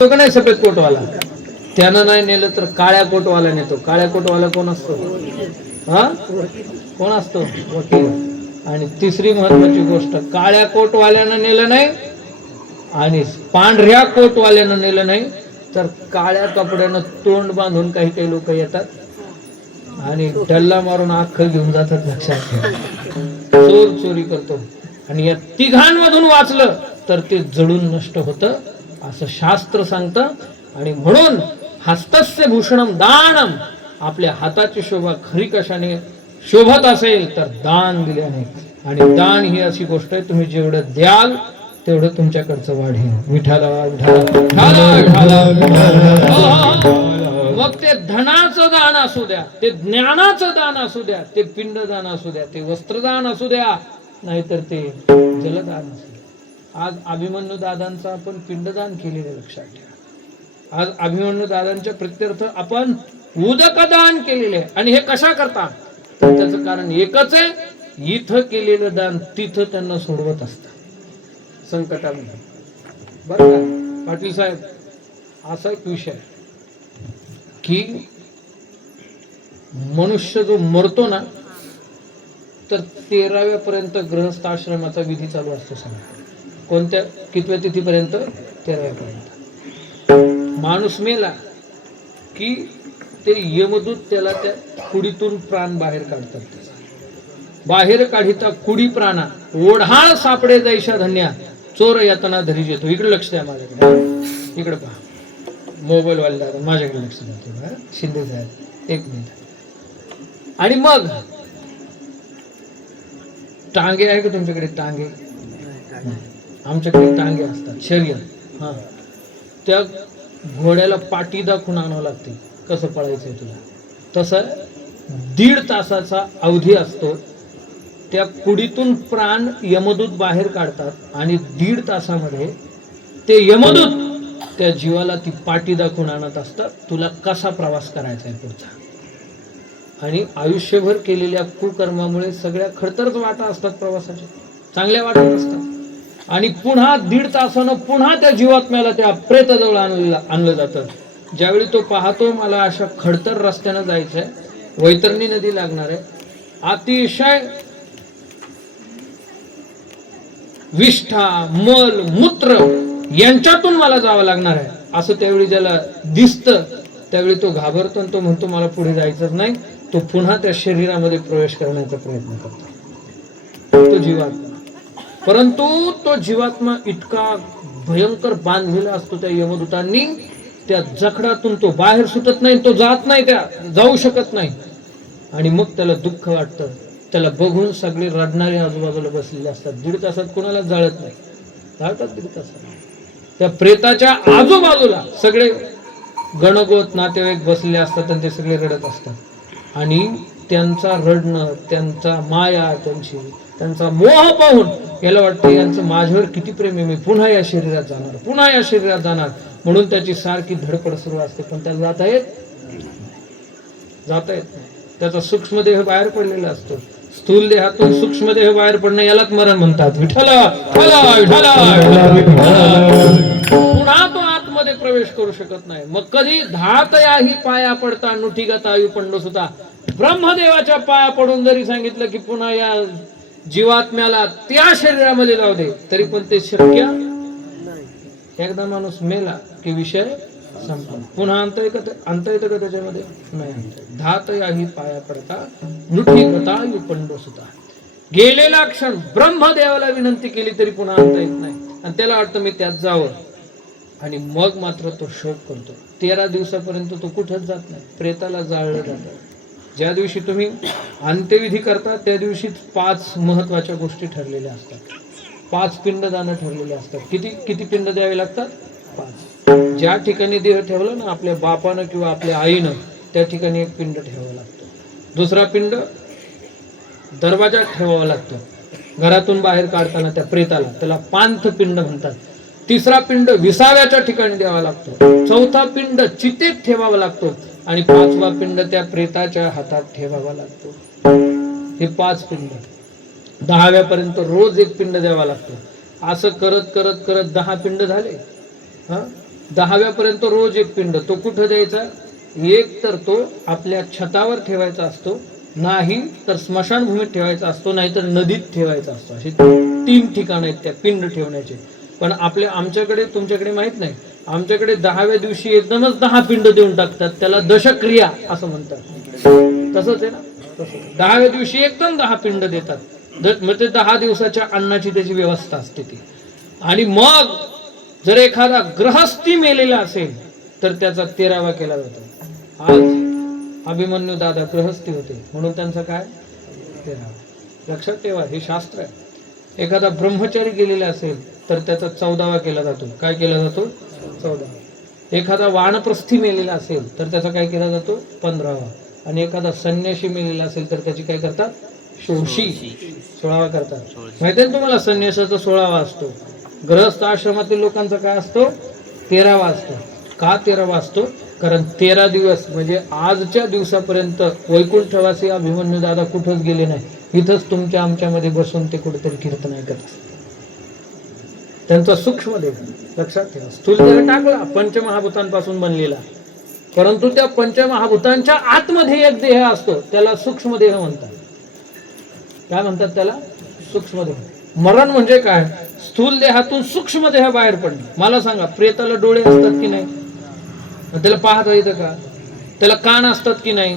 तो नाही सफेद कोटवाला, त्यानं नाही नेलं तर काळ्या कोटवाला नेतो. काळ्या कोटवाला कोण असतो? हा, कोण असतो? वकील. आणि तिसरी महत्वाची गोष्ट, काळ्या कोटवाल्यानं नेलं नाही आणि पांढऱ्या कोटवाल्यानं नेलं नाही तर काळ्या कपड्यानं तोंड बांधून काही काही लोक येतात आणि डल्ला मारून अख्खं घेऊन जातात. लक्षात ठेवा, चोर चोरी करतो आणि या तिघांमधून वाचलं तर ते जळून नष्ट होतं असं शास्त्र सांगतं. आणि म्हणून हस्तस्य भूषणम दानम, आपल्या हाताची शोभा खरी कशाने शोभत असेल तर दान दिल्याने. आणि दान ही अशी गोष्ट आहे, तुम्ही जेवढं द्याल तेवढं तुमच्याकडचं वाढेल. विठाला मग ते धनाचं दान असू द्या, ते ज्ञानाचं दान असू द्या, ते पिंडदान असू द्या, ते वस्त्रदान असू द्या, नाहीतर ते जलदान असू द्या. आज अभिमन्यू दादांचं आपण पिंडदान केलेलं लक्षात ठेवा. आज अभिमन्यू दादांच्या प्रित्यर्थ आपण उदकदान केलेले. आणि हे कशा करता? तर त्याचं कारण एकच आहे, इथं केलेलं दान तिथं त्यांना सोडवत असतं संकटामध्ये. बरं का पाटील साहेब, असा एक विषय की मनुष्य जो मरतो ना तर 13व्या पर्यंत गृहस्थ आश्रमाचा विधी चालू असतो. सांगा कोणत्या कितव्या तिथीपर्यंत? 13व्या पर्यंत. माणूस मेला की ते यमदूत त्याला त्या कुडीतून प्राण बाहेर काढतात. बाहेर काढिता कुडी प्राणा ओढाळ सापडे जैशा धन्या चोर यातना धरी येतो. इकडे लक्ष द्या माझ्याकडे, इकडे पहा. मोबाईल वाले दादा माझ्याकडे लक्ष द्या. शिंदे साहेब एक मिनिट. आणि मग टांगे आहे का तुमच्याकडे? टांगे आमच्याकडे टांगे असतात. शर्यत, हा, त्या घोड्याला पाठी दाखवून आणावं लागते. कसं पळायचंय तुला, तसं 1.5 तासाचा अवधी असतो. त्या कुडीतून प्राण यमदूत बाहेर काढतात आणि 1.5 तासामध्ये ते यमदूत त्या जीवाला ती पाठी दाखवून आणत असतात. तुला कसा प्रवास करायचा आहे पुढचा. आणि आयुष्यभर केलेल्या कुकर्मामुळे सगळ्या खडतरच वाटा असतात प्रवासाच्या, चांगल्या वाटा असतात. आणि पुन्हा 1.5 तासानं पुन्हा त्या जीवात्म्याला त्या प्रेतजवळ आणलं जातं. ज्यावेळी तो पाहतो मला अशा खडतर रस्त्यानं जायचंय, वैतरणी नदी लागणार आहे, अतिशय विष्ठा मल मूत्र यांच्यातून मला जावं लागणार आहे, असं त्यावेळी ज्याला दिसतं त्यावेळी तो घाबरतो आणि तो म्हणतो मला पुढे जायचंच नाही. तो पुन्हा त्या शरीरामध्ये प्रवेश करण्याचा प्रयत्न करतो, तो जीवात्मा. परंतु तो जीवात्मा इतका भयंकर बांधलेला असतो त्या यमदूतांनी, त्या जखडातून तो बाहेर सुटत नाही, तो जात नाही, त्या जाऊ शकत नाही. आणि मग त्याला दुःख वाटतं. त्याला बघून सगळे रडणारे आजूबाजूला बसलेले असतात. 1.5 तासात कोणाला जाळत नाही, जाळतात 1.5 तासात. त्या प्रेताच्या आजूबाजूला सगळे गणगोत नातेवाईक बसलेले असतात आणि ते सगळे रडत असतात. आणि त्यांचा रडणं, त्यांचा माया, त्यांचा मोह पाहून याला वाटतं यांचं माझ्यावर किती प्रेम आहे, मी पुन्हा या शरीरात जाणार, पुन्हा या शरीरात जाणार. म्हणून त्याची सारखी धडपड सुरू असते. पण त्याला जाता येत नाही. त्याचा सूक्ष्मदेह बाहेर पडलेला असतो. स्थूल देहातून सूक्ष्मदेह बाहेर पडणं यालाच मरण म्हणतात. विठ्ठला पुन्हा तो आतमध्ये प्रवेश करू शकत नाही. मग कधी धातयाही पाया पडता नुठीगत आयु पंडोसुता, ब्रह्मदेवाच्या पाया पडून जरी सांगितलं की पुन्हा या जीवात्म्याला त्या शरीरामध्ये जाऊ दे, तरी पण ते शक्य नाही. एकदा माणूस मेला की विषय संपला. पुन्हा आणता येतं का त्याच्यामध्ये? नाही. धातयाही पाया पडता नुठीगत आयु पंडोसुता, गेलेला क्षण ब्रह्मदेवाला विनंती केली तरी पुन्हा आणता येत नाही. आणि त्याला वाटतं मी त्यात जावं. आणि मग मात्र तो शोक करतो. 13 दिवसापर्यंत तो कुठंच जात नाही. प्रेताला जाळलं जातं. ज्या दिवशी तुम्ही अंत्यविधी करता त्या दिवशीच 5 महत्वाच्या गोष्टी ठरलेल्या असतात. 5 पिंडदान ठरलेले असतात. किती पिंड द्यावे लागतात? 5. ज्या ठिकाणी देह ठेवला ना आपल्या बापानं किंवा आपल्या आईनं, त्या ठिकाणी 1 पिंड ठेवावं लागतं. दुसरा पिंड दरवाजात ठेवावा लागतो. घरातून बाहेर काढताना त्या प्रेताला, त्याला पांथ पिंड म्हणतात. तिसरा पिंड विसाव्याच्या ठिकाणी द्यावा लागतो. चौथा पिंड चितेत ठेवावा लागतो. आणि 5वा पिंड त्या प्रेताच्या हातात ठेवावा लागतो. हे 5 पिंड. 10व्या पर्यंत रोज 1 पिंड द्यावा लागतो. असं करत करत करत 10 पिंड झाले. 10व्यापर्यंत रोज एक पिंड. तो कुठं द्यायचा? एक तर तो आपल्या छतावर ठेवायचा असतो, नाही तर स्मशानभूमीत ठेवायचा असतो, नाही तर नदीत ठेवायचा असतो. असे 3 ठिकाण आहेत त्या पिंड ठेवण्याचे. पण आमच्याकडे तुमच्याकडे माहित नाही, आमच्याकडे 10व्या दिवशी एकदमच 10 पिंड देऊन टाकतात. त्याला दशक्रिया असं म्हणतात. तसंच आहे ना. 10व्या दिवशी एकदम 10 पिंड देतात. मग ते 10 दिवसाच्या अन्नाची त्याची व्यवस्था असते ती. आणि मग जर एखादा ग्रहस्थी मेलेला असेल तर त्याचा 13वा केला जातो. आज अभिमन्यू दादा ग्रहस्थी होते म्हणून त्यांचा काय 13वा. लक्षात ठेवा, हे शास्त्र आहे. एखादा ब्रह्मचारी गेलेला असेल तर त्याचा 14वा केला जातो. काय केला जातो? 14वा. एखादा वानप्रस्थी मेलेला असेल तर त्याचा काय केला जातो? 15वा. आणि एखादा संन्यासी मेलेला असेल तर त्याची काय करतात? शोषी 16वा करतात. माहिती आहे तुम्हाला, संन्यासाचा 16वा असतो. गृहस्थ आश्रमातील लोकांचा काय असतो? 13वा असतो. का 13वा असतो? कारण 13 दिवस म्हणजे आजच्या दिवसापर्यंत वैकुंठवासी अभिमन्यू दादा कुठंच गेले नाही. इथंच तुमच्या आमच्यामध्ये बसून ते कुठेतरी कीर्तन ऐकत असतात. त्यांचा सूक्ष्म देह लक्षात ठेवा. स्थूल देह टाकला पंचमहाभूतांपासून बनलेला, परंतु त्या पंचमहाभूतांच्या आतमध्ये एक देह असतो, त्याला सूक्ष्म देह म्हणतात. काय म्हणतात त्याला? सूक्ष्म देह. मरण म्हणजे काय? स्थूल देहातून सूक्ष्म देह बाहेर पडणे. मला सांगा, प्रेताला डोळे असतात की नाही? मग त्याला पाहता येतं का? त्याला कान असतात की नाही?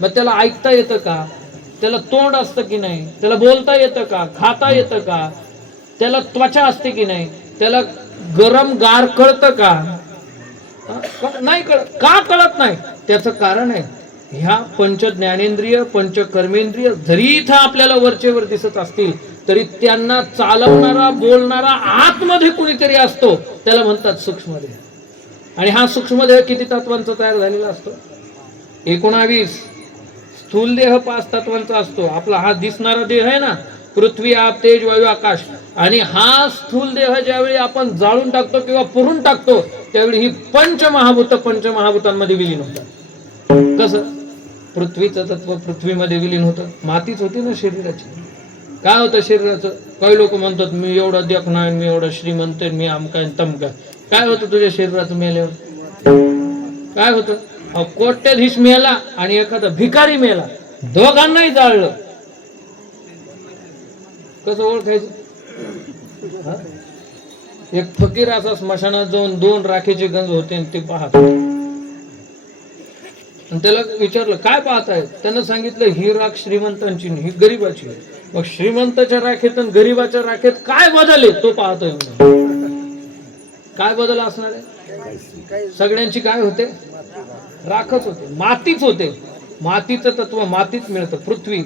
मग त्याला ऐकता येतं का? त्याला तोंड असतं की नाही? त्याला बोलता येतं का? खाता येतं का? त्याला त्वचा असते की नाही? त्याला गरम गार कळतं का? नाही कळत. का कळत नाही? त्याचं कारण आहे, ह्या पंच ज्ञानेंद्रिय पंच कर्मेंद्रिय जरी इथं आपल्याला वरचेवर दिसत असतील तरी त्यांना चालवणारा बोलणारा आतमध्ये कुणीतरी असतो, त्याला म्हणतात सूक्ष्मदेह. आणि हा सूक्ष्मदेह किती तत्वांचा तयार झालेला असतो? 19. स्थूल देह 5 तत्वांचा असतो. आपला हा दिसणारा देह आहे ना, पृथ्वी आप तेज वायू आकाश. आणि हा स्थूल देह ज्यावेळी आपण जाळून टाकतो किंवा पुरून टाकतो त्यावेळी ही पंचमहाभूत पंचमहाभूतांमध्ये विलीन होतात. कसं? पृथ्वीचं तत्व पृथ्वीमध्ये विलीन होतं. मातीच होती ना शरीराची. काय होतं शरीराचं? काही लोक म्हणतात मी एवढा देखणा आहे, मी एवढा श्रीमंत आहे, मी आमकाय तमकाय. काय होतं तुझ्या शरीराचं मेल्यावर? काय होतं? कोट्याधीश मेला आणि एखादा भिकारी मेला, दोघांनाही जाळलं. कसं ओळखायचं? एक फकीर असा स्मशानात जाऊन 2 राखेचे गंज होते आणि ते पाहत आणि त्याला विचारलं काय पाहताय? त्यानं सांगितलं ही राख श्रीमंतांची नाही, ही गरीबाची. मग श्रीमंताच्या राखेत आणि गरीबाच्या राखेत काय बदल आहे तो पाहतोय. काय बदल असणार आहे? सगळ्यांची काय होते? राखच होते, मातीच होते. मातीचं तत्व मातीत मिळतं, पृथ्वी.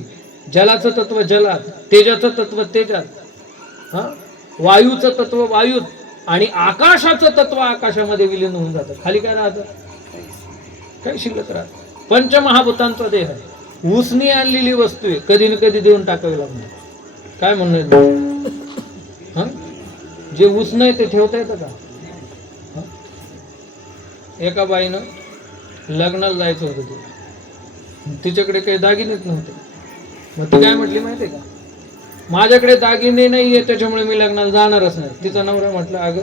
जलाचं तत्व जलात, तेजाचं तत्व तेजात, वायूचं तत्व वायूत, आणि आकाशाचं तत्व आकाशामध्ये विलीन होऊन जातं. खाली काय राहतं? काही शिल्लक राहत. पंचमहाभूतांचा देह आहे. उसनी आणलेली वस्तू आहे, कधी ना कधी देऊन टाकावी लागणार. काय म्हणणं? जे उष्ण आहे ते ठेवता येतं का? एका बाईनं लग्नाला जायचं होतं तिला, तिच्याकडे काही दागिनेच नव्हते. मग ती काय म्हटली माहितीये का? माझ्याकडे दागिने नाहीये त्याच्यामुळे मी लग्नाला जाणारच नाही. तिचा नवरा म्हटलं अगं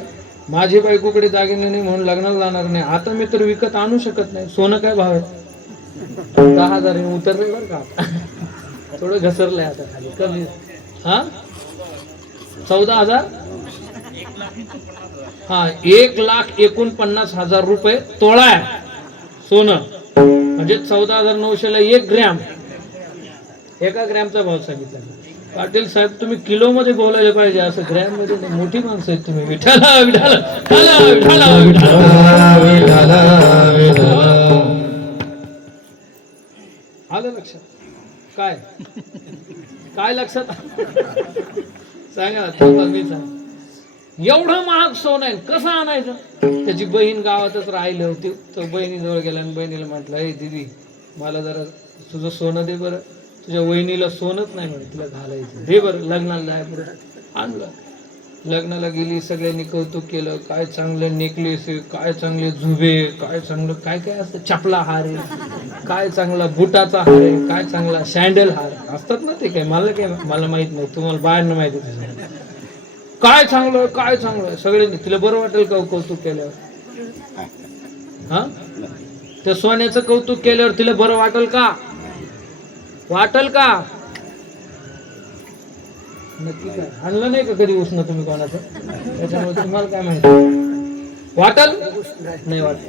माझी बायकोकडे दागिने नाही म्हणून लग्नाला जाणार नाही. आता मी तर विकत आणू शकत नाही. सोनं काय भाव आहे? 10,000 उतरले बरं का. थोडं घसरलंय आता खाली, कमी. 14,000. 1,49,000 रुपये तोळा आहे सोनं. म्हणजे 14,900ला 1 ग्रॅम. 1 ग्रॅमचा भाव सांगितला. पाटील साहेब तुम्ही किलो मध्ये बोलायला पाहिजे, असं ग्रॅम मध्ये. मोठी माणसं आहेत तुम्ही. विठाला विठाला विठाला विठाला विठाला. आलं लक्षात? काय काय लक्षात? सांगा ना, मी सांग. एवढं महाग सोनं आहे, कसं आणायचं? त्याची बहीण गावातच राहिली होती. तो बहिणीजवळ गेला आणि बहिणीला म्हटलं हे दीदी मला जरा तुझं सोनं दे बरं. तुझ्या वहिनीला सोनच नाही म्हणे, तिला घालायचं, दे बरं. लग्नाला जाय पुढे आणलं. लग्नाला गेली, सगळ्यांनी कौतुक केलं. काय चांगलं नेकलेस आहे, काय चांगले झुबे, काय चांगलं काय काय असतं, चपला हार आहे, काय चांगला बुटाचा हार आहे, काय चांगला सँडल हार असतात ना ते. काय मला माहित नाही, तुम्हाला बाहेरनं माहिती आहे. काय चांगलं काय चांगलं. सगळ्यांनी तिला बरं वाटेल का कौतुक केल्यावर? हा, त्या सोन्याचं कौतुक केल्यावर तिला बरं वाटल का? वाटल का? नक्की काय आणलं नाही का कधी उष्ण तुम्ही कोणाचं? त्याच्यामुळे तुम्हाला काय माहिती, वाटल नाही वाटत.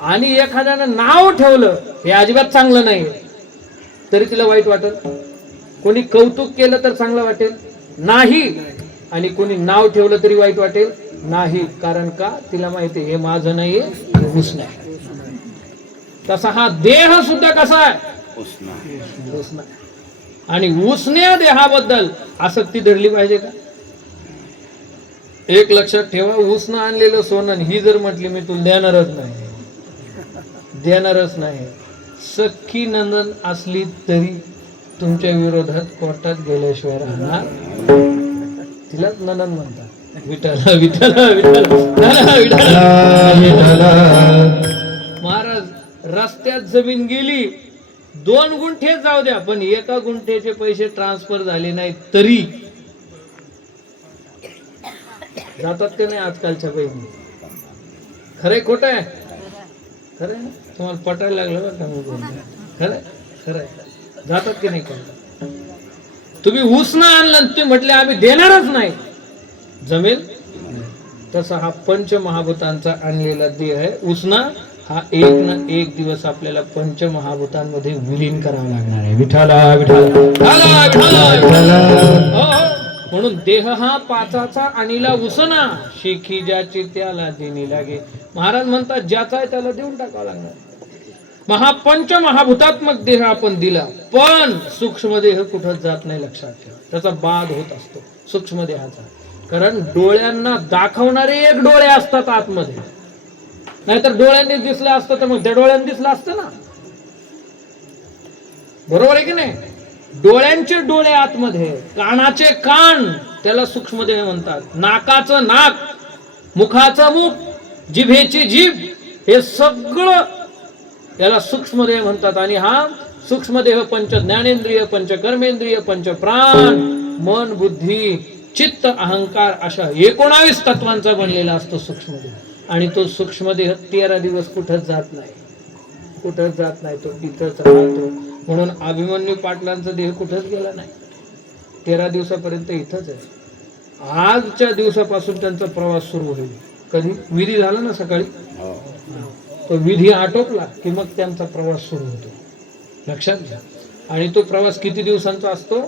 आणि एखाद्यानं नाव ठेवलं हे अजिबात चांगलं नाही तरी तिला वाईट वाटल. कोणी कौतुक केलं तर चांगलं वाटेल नाही, आणि कोणी नाव ठेवलं तरी वाईट वाटेल नाही. कारण का? तिला माहिती हे माझं नाहीये, हे उष्ण आहे. तसा हा देह सुद्धा कसा आहे? उष्ण. आणि उष्ण्या देहाबद्दल आसक्ती धरली पाहिजे का? एक लक्षात ठेवा, उष्ण आणलेलं सोनं ही जर म्हटली मी तुला देणारच नाही, सख्खी नंदन असली तरी तुमच्या विरोधात कोर्टात गेल्याशिवाय राहणार. तिलाच नंदन म्हणतात. विठ्ठल विठ्ठल विठ्ठल. महाराज रस्त्यात जमीन गेली 2 गुंठे जाऊ द्या, पण 1 गुंठेचे पैसे ट्रान्सफर झाले नाही तरी जातात ते नाही आजकालच्या बहिणी. खरंय खोट आहे? खरंय ना? तुम्हाला पटायला लागलं बरं का? खरंय खरंय. जातात की नाही? कोण तुम्ही उष्ण आणलं ते म्हटले आम्ही देणारच नाही, जमेल? तसा हा पंचमहाभूतांचा आणलेला देह आहे उष्ण. हा एक ना एक दिवस आपल्याला पंचमहाभूतांमध्ये विलीन करावा लागणार आहे. विठ्ठला विठ्ठला. म्हणून देह हा पाचाचा आणीला उसना, शिखी ज्याची त्याला देणी लागे. महाराज म्हणतात ज्याचा आहे त्याला देऊन टाकावा लागणार. पंचमहाभूतात्मक देह आपण दिला, पण सूक्ष्म देह कुठंच जात नाही. लक्षात ठेवा, त्याचा बाध होत असतो सूक्ष्म देहाचा. कारण डोळ्यांना दाखवणारे एक डोळे असतात आतमध्ये, नाहीतर डोळ्यांनी दिसलं असतं तर मग त्या डोळ्यांनी दिसलं असतं ना. बरोबर आहे की नाही? डोळ्यांचे डोळे आतमध्ये, कानाचे कान, त्याला सूक्ष्मदेह म्हणतात. नाकाचं नाक, मुखाचं मुख, जिभेची जीभ, हे सगळं याला सूक्ष्मदेह म्हणतात. आणि हा सूक्ष्मदेह पंच ज्ञानेंद्रिय, पंच कर्मेंद्रिय, पंच प्राण, मन, बुद्धी, चित्त, अहंकार अशा 19 तत्वांचा बनलेला असतो सूक्ष्मदेह. आणि तो सूक्ष्मदेह 13 दिवस कुठंच जात नाही, कुठंच जात नाही, तो तिथंच राहतो. म्हणून अभिमन्यू पाटलांचा देह कुठंच गेला नाही, 13 दिवसापर्यंत इथंच आहे. आजच्या दिवसापासून त्यांचा प्रवास सुरू होईल. कधी विधी झाला ना सकाळी, तो विधी आटोपला की मग त्यांचा प्रवास सुरू होतो. लक्षात घ्या. आणि तो प्रवास किती दिवसांचा असतो?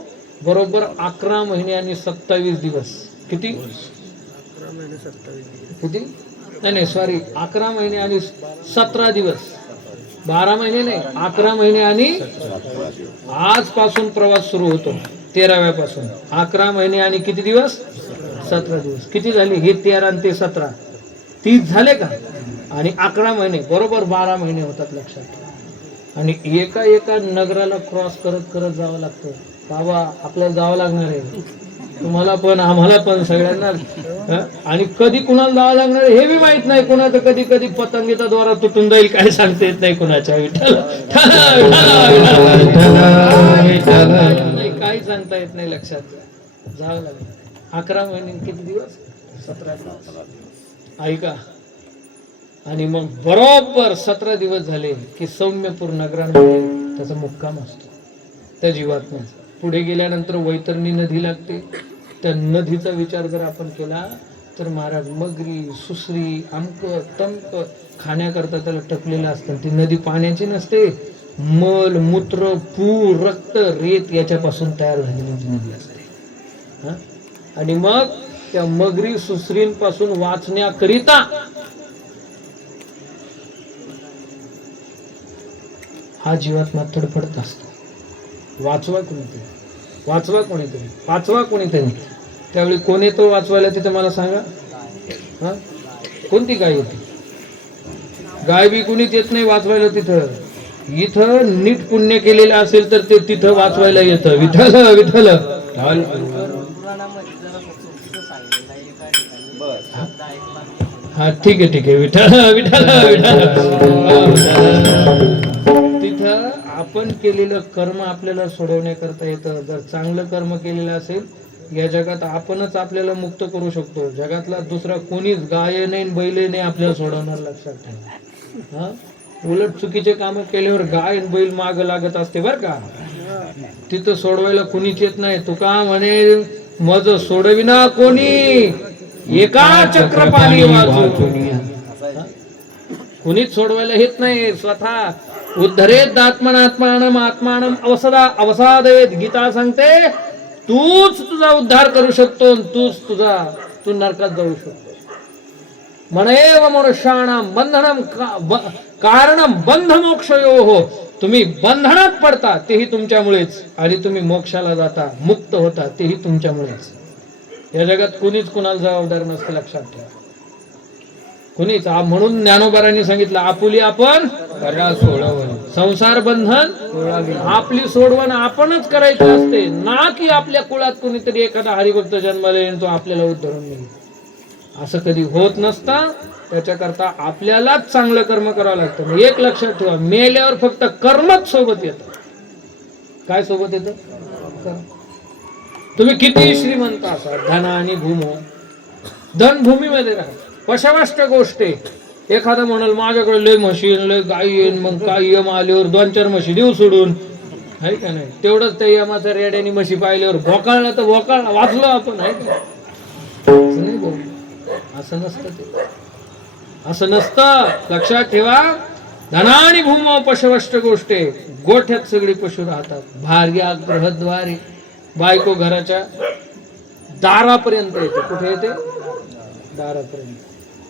बरोबर 11 महिने आणि 27 दिवस. किती? 11 महिने 27 किती? नाही सॉरी, 11 महिने आणि 17 दिवस. 12 महिने नाही, 11 महिने आणि आजपासून प्रवास सुरू होतो 13व्यापासून. 11 महिने आणि किती दिवस? 17 दिवस. किती झाले हे? 13 आणि ते 17, 30 झाले का? आणि 11 महिने बरोबर 12 महिने होतात. लक्षात ठेवा. आणि एका एका नगराला क्रॉस करत करत जावं लागतं. बाबा आपल्याला जावं लागणार आहे, तुम्हाला पण आम्हाला पण सगळ्यांना. आणि कधी कुणाला जावं लागणार हे बी माहित नाही. कुणाचं कधी कधी पतंगीचा द्वारा तुटून जाईल, काय सांगता येत नाही कुणाच्या. विठ्ठल काही सांगता येत नाही. लक्षात जावं लागेल. 11 महिने किती दिवस? 17 दिवस. ऐका. आणि मग बरोबर 17 दिवस झाले की सौम्यपूर नगरांमध्ये त्याचा मुक्काम असतो त्या जीवात्म्याचा. पुढे गेल्यानंतर वैतरणी नदी लागते. त्या नदीचा विचार जर आपण केला तर महाराज मगरी, सुसरी, आमक तमक खाण्याकरता त्याला टकलेलं असतं. ती नदी पाण्याची नसते, मल, मूत्र, पूर, रक्त, रेत याच्यापासून तयार झालेली नदी असते. आणि मग त्या मगरी सुसरींपासून वाचण्याकरिता हा जीवात्मा तडफडत असतो. वाचवा कोणीतरी, वाचवा कोणीतरी, वाचवा कोणीतरी. त्यावेळी कोण येतो वाचवायला तिथे मला सांगा. कोणती गाय येते? गाय बी कुणीच येत नाही वाचवायला तिथं. इथं नीट पुण्य केलेलं असेल तर ते तिथं वाचवायला येतं. विठ्ठल विठ्ठल. हा ठीक आहे विठ्ठल विठ्ठल विठ्ठल. तिथं आपण केलेलं कर्म आपल्याला सोडवण्याकरता येतं. जर चांगलं कर्म केलेलं असेल या जगात आपणच आपल्याला मुक्त करू शकतो. जगातला दुसरा कोणीच गाय नाही बैल नाही आपल्याला सोडवणार, लक्षात ठेवा. हा, उलट चुकीचे काम केल्यावर गाय आणि बैल माग लागत असते बर का. तिथं सोडवायला कोणीच येत नाही. तुका म्हणे मज सोडविना कोणी एका चक्रपाणी वाचून. कुणीच सोडवायला येत नाही. स्वतः उद्धरेत आत्मनात्मानम आत्मानम अवसादेत. गीता सांगते तूच तुझा उद्धार करू शकतो, तू नरकात जाऊ शकतो. म्हणेव मनुष्याणाम बंधनम कारणम बंध मोक्षयोः. तुम्ही बंधनात पडता तेही तुमच्यामुळेच, आणि तुम्ही मोक्षाला जाता मुक्त होता तेही तुमच्यामुळेच. या जगात कुणीच कुणाला जबाबदार नसते, लक्षात ठेवा. कुणीच. म्हणून ज्ञानोबारांनी सांगितलं आपुली आपण सोडवण. संसार बंधन आपली सोडवण आपणच करायची असते, ना की आपल्या कुळात कोणीतरी एखादा हरिभक्त जन्माला येईल तो आपल्याला उद्धरून नेईल. असं कधी होत नसता. त्याच्याकरता आपल्यालाच चांगलं कर्म करावं लागतं. एक लक्षात ठेवा, मेल्यावर फक्त कर्मच सोबत येतं. काय सोबत येतं? कर्म. तुम्ही किती श्रीमंत असा, धन आणि भूमो, धन भूमीमध्ये राहा, पशावाष्ट गोष्ट आहे. एखादा म्हणाल माझ्याकडे लय म्हशी लय गाई येईन, मग काय यम आल्यावर 2-4 म्हशी देऊ सोडून, आहे का नाही? तेवढंच त्या यमाच्या रेड्यानी म्हशी पाहिल्यावर भोकाळला तर भोकाळ वाचलो आपण, आहे का? नाही भाऊ, असं नसतं ते. असं नसतं, लक्षात ठेवा. धना आणि भूमो पशवष्ट गोष्ट आहे. गोठ्यात सगळी पशु राहतात. भार्या गृहद्वारे, बायको घराच्या दारापर्यंत येते. कुठे येते? दारापर्यंत.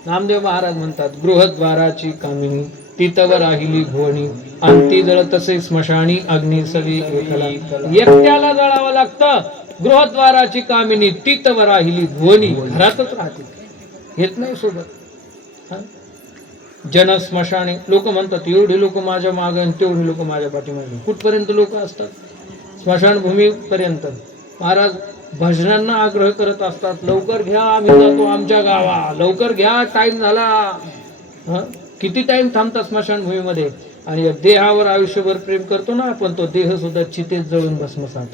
नामदेव महाराज म्हणतात गृहद्वाराची कामिनी तितव राहिली भुवनी, अंती जळ तसे स्मशानी अग्नी सवी एकला. एकट्याला जळावं लागतं. गृहद्वाराची कामिनी तितव राहिली भुवनी, घरातच राहते, येत नाही सोबत. जन स्मशाने. लोक म्हणतात एवढे लोक माझ्या मागे आणि तेवढे लोक माझ्या पाठीमागे. कुठपर्यंत लोक असतात? स्मशानभूमी पर्यंत. महाराज भजनांना आग्रह करत असतात, लवकर घ्या आम्ही जातो आमच्या गावा, लवकर घ्या टाइम झाला. किती टाइम थांबतात स्मशानभूमीमध्ये. आणि या देहावर आयुष्यभर प्रेम करतो ना आपण, तो देह सुद्धा चितेत जळून भस्मसात.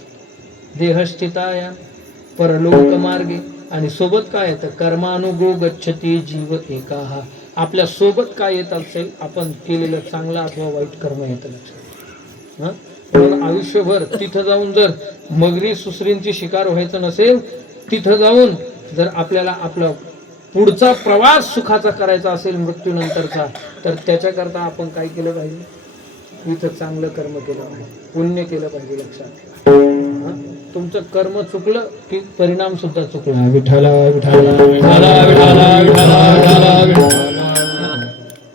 देहस्थिताया परलोक मार्गे. आणि सोबत काय येतं? कर्मानुगो गच्छती जीव एकाहा. आपल्या सोबत काय येत असेल, आपण केलेलं चांगलं अथवा वाईट कर्म येतं, लक्षात. म्हणून आयुष्यभर तिथं जाऊन जर मगरी सुसरींची शिकार व्हायचं नसेल, तिथं जाऊन जर आपल्याला आपला पुढचा प्रवास सुखाचा करायचा असेल मृत्यूनंतरचा, तर त्याच्याकरता आपण काय केलं पाहिजे? इथं चांगलं कर्म केलं पाहिजे, पुण्य केलं पाहिजे, लक्षात. तुमचं कर्म चुकलं की परिणाम सुद्धा चुकला. विठ्ठला विठ्ठला विठ्ठला विठ्ठला विठ्ठला विठ्ठला.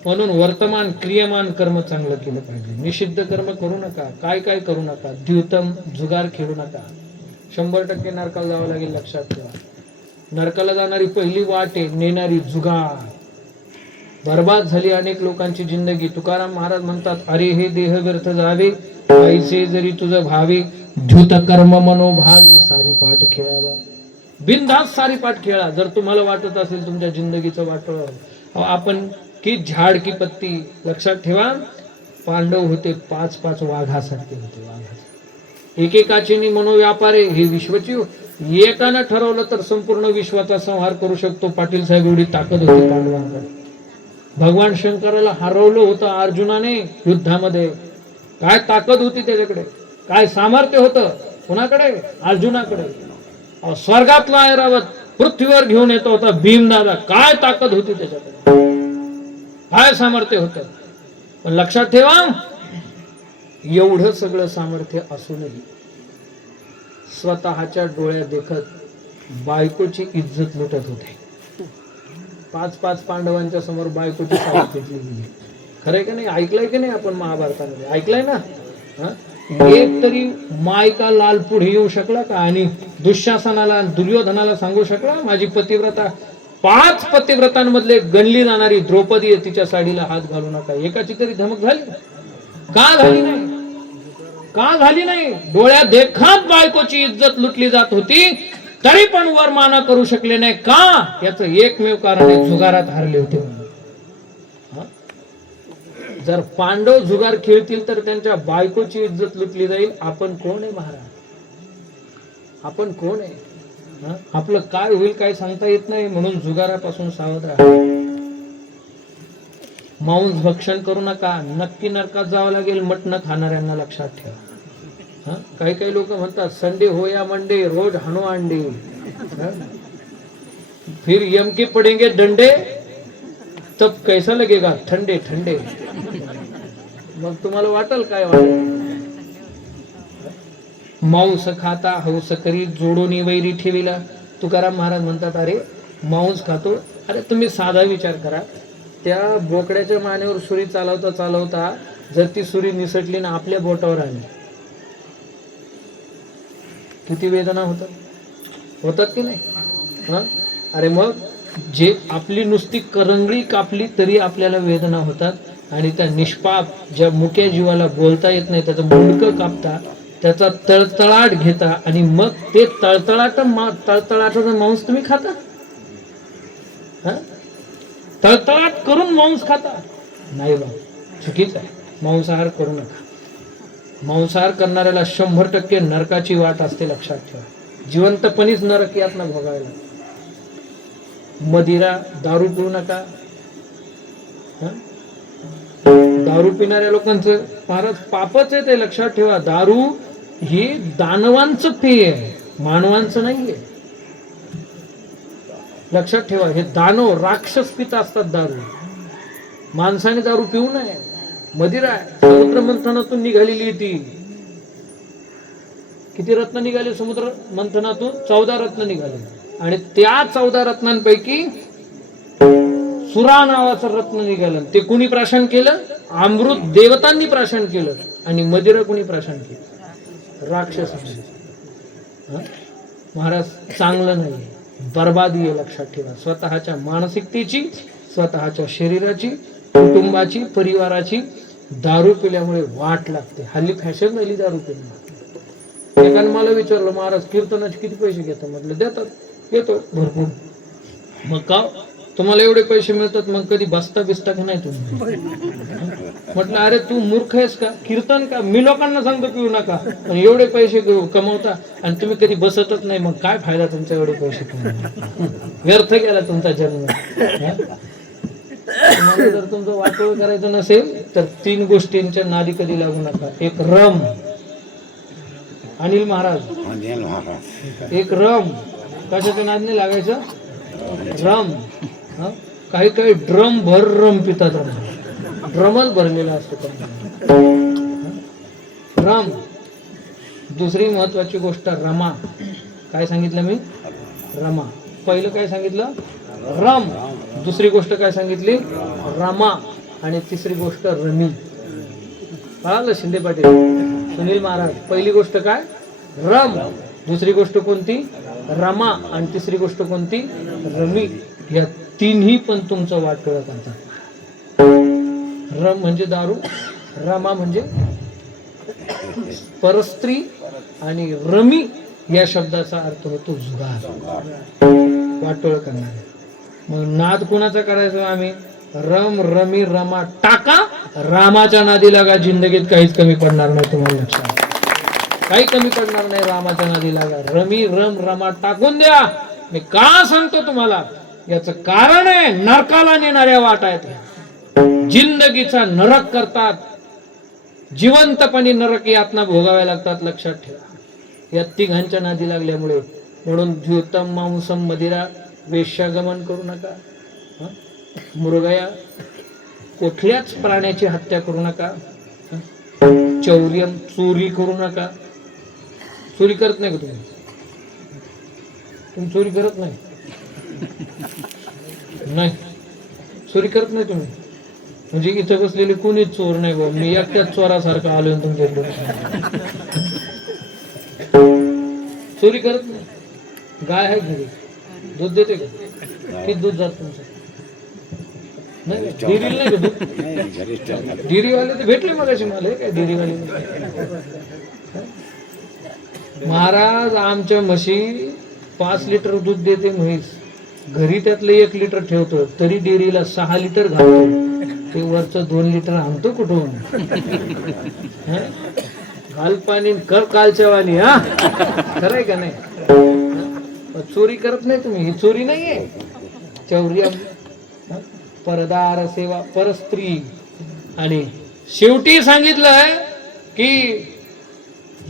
म्हणून वर्तमान क्रियमान कर्म चांगलं केलं पाहिजे. निषिद्ध कर्म करू नका. काय काय करू नका. द्यूतम जुगार खेळू नका. 100% नरकाला जावं लागेल, लक्षात ठेवा. नरकाला जाणारी पहिली वाट आहे नेणारी जुगार. बर्बाद झाली अनेक लोकांची जिंदगी. तुकाराम महाराज म्हणतात अरे हे देह व्यर्थ जावे, पैसे जरी तुझं भावे, द्यूत कर्म मनोभावे, सारी पाठ खेळावा. बिनधास्त सारी पाठ खेळा. जर तुम्हाला वाटत असेल तुमच्या जिंदगीचं वाटोळं, आपण की झाड की पत्ती. लक्षात ठेवा, पांडव होते 5-5 वाघासारखे होते. वाघासारखे एकेकाचे मनोव्यापारे. हे विश्वची एकानं ठरवलं तर संपूर्ण विश्वाचा संहार करू शकतो. पाटील साहेब एवढी ताकद होती पांडवांकडे. भगवान शंकराला हरवलं होतं अर्जुनाने युद्धामध्ये. काय ताकद होती त्याच्याकडे, काय सामर्थ्य होतं. कोणाकडे? अर्जुनाकडे. स्वर्गातला ऐरावत पृथ्वीवर घेऊन येतो होता भीमदादा. काय ताकद होती त्याच्याकडे, काय सामर्थ्य होतं. पण लक्षात ठेवा, एवढं सगळं सामर्थ्य असूनही स्वतःच्या डोळ्या देखत बायकोची इज्जत लुटत होते. 5-5 पांडवांच्या समोर बायकोची साथ घेतली गेली. खरंय का नाही? ऐकलंय की नाही आपण महाभारतामध्ये? ऐकलंय ना? एक तरी मायका लाल पुढे येऊ शकला का आणि दुःशासनाला दुर्योधनाला सांगू शकला माझी पतिव्रता? 5 पतिव्रतांमधले गणली जाणारी द्रौपदी तिच्या साडीला हात घालू नका. एकाची तरी धमक झाली का? झाली नाही. का झाली नाही? डोळ्या देखत बायकोची इज्जत लुटली जात होती, तरी पण वर माना करू शकले नाही. का? याचं एकमेव कारण आहे, जुगारात हारले होते. जर पांडव जुगार खेळतील तर त्यांच्या बायकोची इज्जत लुटली जाईल. आपण कोण आहे महाराज? आपण कोण आहे? आपलं काय होईल काय सांगता येत नाही, म्हणून जुगारापासून सावध राहा. मांस भक्षण करू नका, नक्की नरकात जावं लागेल मटण खाणाऱ्यांना, लक्षात ठेवा. काही काही लोक म्हणतात संडे हो या मंडे रोज हानो अंडे, फिर यम के पडेंगे डंडे तब कैसा लगेगा ठंडे ठंडे. मग तुम्हाला वाटेल काय वाटेल. मांस खाता हौस करी जोडून वैरी ठेविला. तुकाराम महाराज म्हणतात अरे मांस खातो, अरे तुम्ही साधा विचार करा, त्या बोकड्याच्या मानेवर सुरी चालवता चालवता जर ती सुरी निसटली ना आपल्या बोटावर आली, किती वेदना होतात की नाही. अरे मग जे आपली नुसती करंगळी कापली तरी आपल्याला वेदना होतात, आणि त्या निष्पाप ज्या मुक्या जीवाला बोलता येत नाही त्याचं मुंडकं कापता, त्याचा तळतळाट घेता, आणि मग ते तळतळाटाचा मांस तुम्ही खाता. तळतळाट करून मांस खाता नाही बा, चुकीच आहे. मांसाहार करू नका. मांसाहार करणाऱ्याला 100% नरकाची वाट असते, लक्षात ठेवा. जिवंतपणीच नरक यातना भोगायला. मदिरा दारू पिऊ नका. दारू पिणाऱ्या लोकांचं महाराज पापच आहे ते, लक्षात ठेवा. दारू ही दानवांचं पेय आहे, मानवांचं नाहीये, लक्षात ठेवा. हे दानव राक्षस पित असतात दारू. माणसाने दारू पिऊ नये. मदिरा समुद्र मंथनातून निघालेली ती. किती रत्न निघाले समुद्र मंथनातून? 14 रत्न निघाले, आणि त्या 14 रत्नांपैकी सुरा नावाचं रत्न निघालं. ते कुणी प्राशन केलं? अमृत देवतांनी प्राशन केलं. आणि मदिरा कुणी प्राशन केलं? राक्षसांनी. महाराज चांगलं नाही, बर्बादी आहे, लक्षात ठेवा. स्वतःच्या मानसिकतेची, स्वतःच्या शरीराची, कुटुंबाची, परिवाराची दारू पिल्यामुळे वाट लागते. हल्ली फॅशन झाली दारू पिणं. एकाने मला विचारलं महाराज कीर्तनाचे किती पैसे घेतात? म्हटलं देतात, येतो भरपूर. मग का तुम्हाला एवढे पैसे मिळतात, मग कधी बसता बिसता का नाही तुम्ही? म्हटलं अरे तू मूर्ख आहेस का? कीर्तन का? मी लोकांना सांगतो पिऊ नका, पण एवढे पैसे कमवता आणि तुम्ही कधी बसतच नाही, मग काय फायदा तुमचा एवढे पैसे कमवून? व्यर्थ गेला तुमचा जन्म. तुम्हाला जर तुमचं वाटोळ करायचं नसेल तर 3 गोष्टींच्या नादी कधी लागू नका. एक रम, अनिल महाराज, एक रम. कशाच्या नादने लागायचं? रम. काही काही ड्रम भर रम पितात, ड्रमच भरलेला असतो रम. दुसरी महत्वाची गोष्ट रमा. काय सांगितलं मी? रमा. पहिलं काय सांगितलं? रम. दुसरी गोष्ट काय सांगितली? रमा. आणि तिसरी गोष्ट रमी. कळालं शिंदे पाटील, सुनील महाराज? पहिली गोष्ट काय? रम. दुसरी गोष्ट कोणती? रमा. आणि तिसरी गोष्ट कोणती? रमी. या तिन्ही पण तुमचं वाटोळं करतात. रम म्हणजे दारू, रमा म्हणजे परस्त्री, आणि रमी या शब्दाचा अर्थ होतो जुगार, वाटोळं करणारे. मग नाद कोणाचा करायचा आम्ही? रम, रमी, रमा. टाका रामाच्या नादी लागा, जिंदगीत काहीच कमी पडणार नाही. तुम्हाला लक्षात, काही कमी पडणार नाही. रामाच्या नादी लागा. रमी, रम, रमा टाकून द्या. मी का सांगतो तुम्हाला? याचं कारण आहे नरकाला नेणाऱ्या वाट आहेत. जिंदगीचा नरक करतात, जिवंतपणी नरक यातना भोगाव्या लागतात, लक्षात ठेवा. या तिघांच्या नादी लागल्यामुळे. म्हणून द्योतम मांसम मदिरा, वेश्यागमन करू नका. मृगया, कुठल्याच प्राण्याची हत्या करू नका. चौर्यम, चोरी करू नका. चोरी करत नाही का तुम्ही? तुम्ही चोरी करत नाही? नाही, चोरी करत नाही तुम्ही? म्हणजे इथं बसलेले कोणीच चोर नाही बा, मी एकट्याच चोरासारखा आलोय तुमच्याकडे. चोरी करत नाही. गाय आहे घरी, दूध देते का? किती दूध जात तुमचं? नाही, डेअरीला नाही का दूध? डेअरीवाले तर भेटले मग अशी मला. काय डेअरीवाले? महाराज आमच्या म्हशी 5 लिटर दूध देते म्हैस. घरी त्यातलं 1 लिटर ठेवतो, तरी डेअरीला 6 लिटर घालतो. ते वरचं 2 लिटर आणतो कुठून? घाल पाणी कर कालच्या वाणी. खरंय का नाही? चोरी करत नाही तुम्ही, ही चोरी नाहीये. चौर्य, परदार सेवा, परस्त्री. आणि शेवटी सांगितलंय की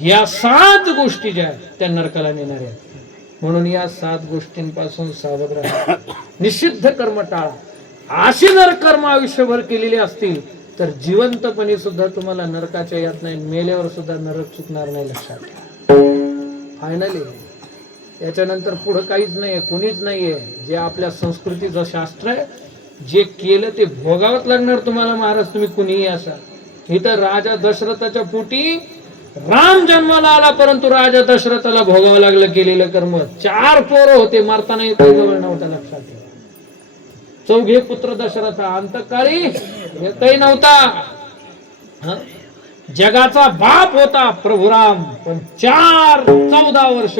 या 7 गोष्टी ज्या आहेत त्या नरकाला नेणाऱ्या आहेत. म्हणून या 7 गोष्टींपासून सावध राहा. निषिद्ध कर्म टाळा. अशी जर कर्म आयुष्यभर केलेली असतील तर जिवंतपणी सुद्धा तुम्हाला नरकाच्या यात नाही, मेल्यावर सुद्धा नरक चुकणार नाही, लक्षात ठेवा. फायनली याच्यानंतर पुढे काहीच नाहीये, कुणीच नाहीये. जे आपल्या संस्कृतीचं शास्त्र आहे, जे केलं ते भोगावंच लागणार तुम्हाला महाराज, तुम्ही कुणीही असा. इथं राजा दशरथाच्या पोटी राम जन्माला आला, परंतु राजा दशरथाला भोगावं लागलं केलेलं कर्म. 4 पोरं होते, मारताना एकही जवळ नव्हता, लक्षात ठेवा. 4 पुत्र दशरथा, अंतकाळी एकही नव्हता. जगाचा बाप होता प्रभुराम, पण 14 वर्ष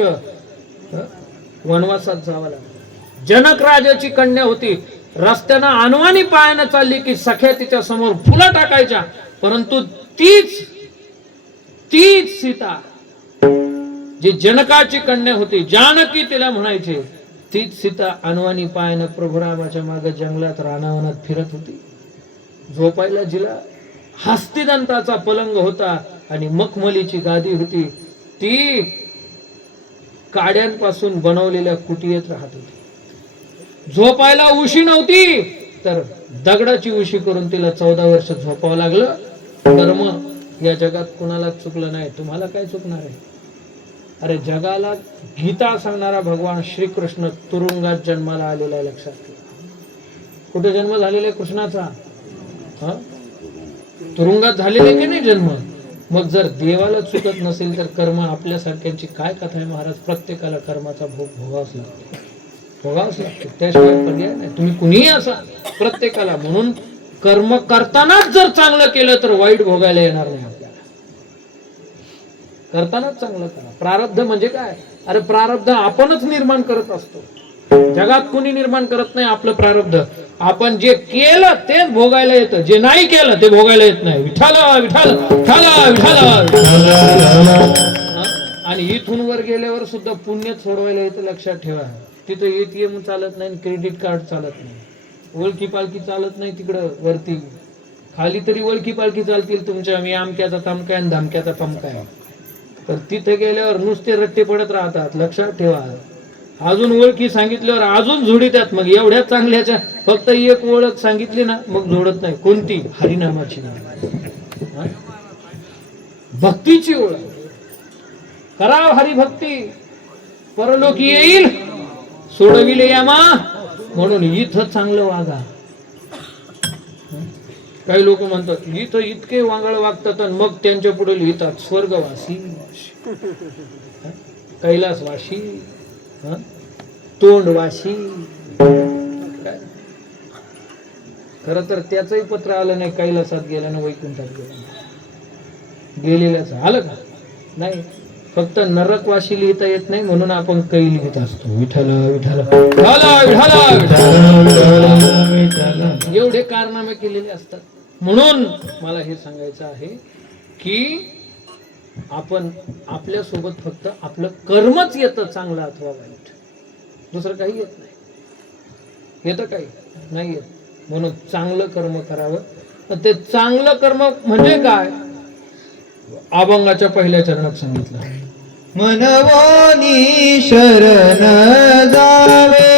वनवासात जावं लागलं. जनक राजाची कन्या होती, रस्त्यानं अनवाणी पायानं चालली की सख्या तिच्या समोर फुलं टाकायच्या, परंतु तीच सीता जी जनकाची कन्या होती, जानकी तिला म्हणायचे, तीच सीता अनवाणी पायानं प्रभुरामाच्या मागे जंगलात रानावनात फिरत होती. झोपायला जिला हस्तिदंताचा पलंग होता आणि मखमलीची गादी होती. ती काड्यांपासून बनवलेल्या कुटियेत राहत होती. झोपायला उशी नव्हती तर दगडाची उशी करून तिला 14 वर्ष झोपावं लागलं. कर्म या जगात कुणाला चुकलं नाही, तुम्हाला काय चुकणार आहे? अरे जगाला गीता सांगणारा भगवान श्रीकृष्ण तुरुंगात जन्माला आलेला आहे, लक्षात ठेवा. कुठे जन्म झालेला आहे कृष्णाचा? तुरुंगात झालेला की नाही जन्म? मग जर देवाला चुकत नसेल तर कर्म आपल्यासारख्यांची काय कथा आहे महाराज? प्रत्येकाला कर्माचा भोग भोगावाच लागतो, त्याशिवाय पर्याय नाही. तुम्ही कुणीही असा, प्रत्येकाला. म्हणून कर्म करतानाच जर चांगलं केलं तर वाईट भोगायला येणार नाही आपल्याला. करतानाच चांगलं करा. प्रारब्ध म्हणजे काय? अरे प्रारब्ध आपणच निर्माण करत असतो, जगात कुणी निर्माण करत नाही आपलं प्रारब्ध. आपण जे केलं तेच भोगायला येतं, जे नाही केलं ते भोगायला येत नाही. विठ्ठल विठ्ठल विठ्ठल विठ्ठल. आणि इथून वर गेल्यावर सुद्धा पुण्य सोडवायला येतं, लक्षात ठेवा. तिथं एटीएम चालत नाही, क्रेडिट कार्ड चालत नाही, ओळखी पालखी चालत नाही. तिकडं वरती खाली तरी ओळखी पालखी चालतील तुमच्या, मी आमक्याचा तमका आहे धमक्याचा तमका आहे. तर तिथे गेल्यावर नुसते रट्टे पडत राहतात, लक्षात ठेवा. अजून ओळखी सांगितल्यावर अजून जोडीतात. मग एवढ्या चांगल्याच्या फक्त एक ओळख सांगितली ना मग जोडत नाही. कोणती? हरिनामाची, भक्तीची ओळख. कराव हरिभक्ती, परलोकी येईल सोडविले यामा. म्हणून इथं चांगलं वागा. काही लोक म्हणतात इथं इतके वांगळ वागतात आणि मग त्यांच्या पुढे लिहितात स्वर्गवासी, कैलासवासी, तोंडवाशी. खर तर त्याचंही पत्र आलं नाही, कैलासात गेला ना वैकुंठात गेला. गेलेल्याच आलं का? नाही. फक्त नरकवाशी लिहिता येत नाही म्हणून आपण कै लिहित असतो. विठ्ठल विठ्ठल एवढे कारनामे केलेले असतात. म्हणून मला हे सांगायचं आहे की आपण आपल्या सोबत फक्त आपलं कर्मच येतं, चांगलं अथवा वाईट, दुसरं काही येत नाही. येतं काही नाही येत. म्हणून चांगलं कर्म करावं. ते चांगलं कर्म म्हणजे काय? अभंगाच्या पहिल्या चरणात सांगितलं, मनवोनी शरण जावे,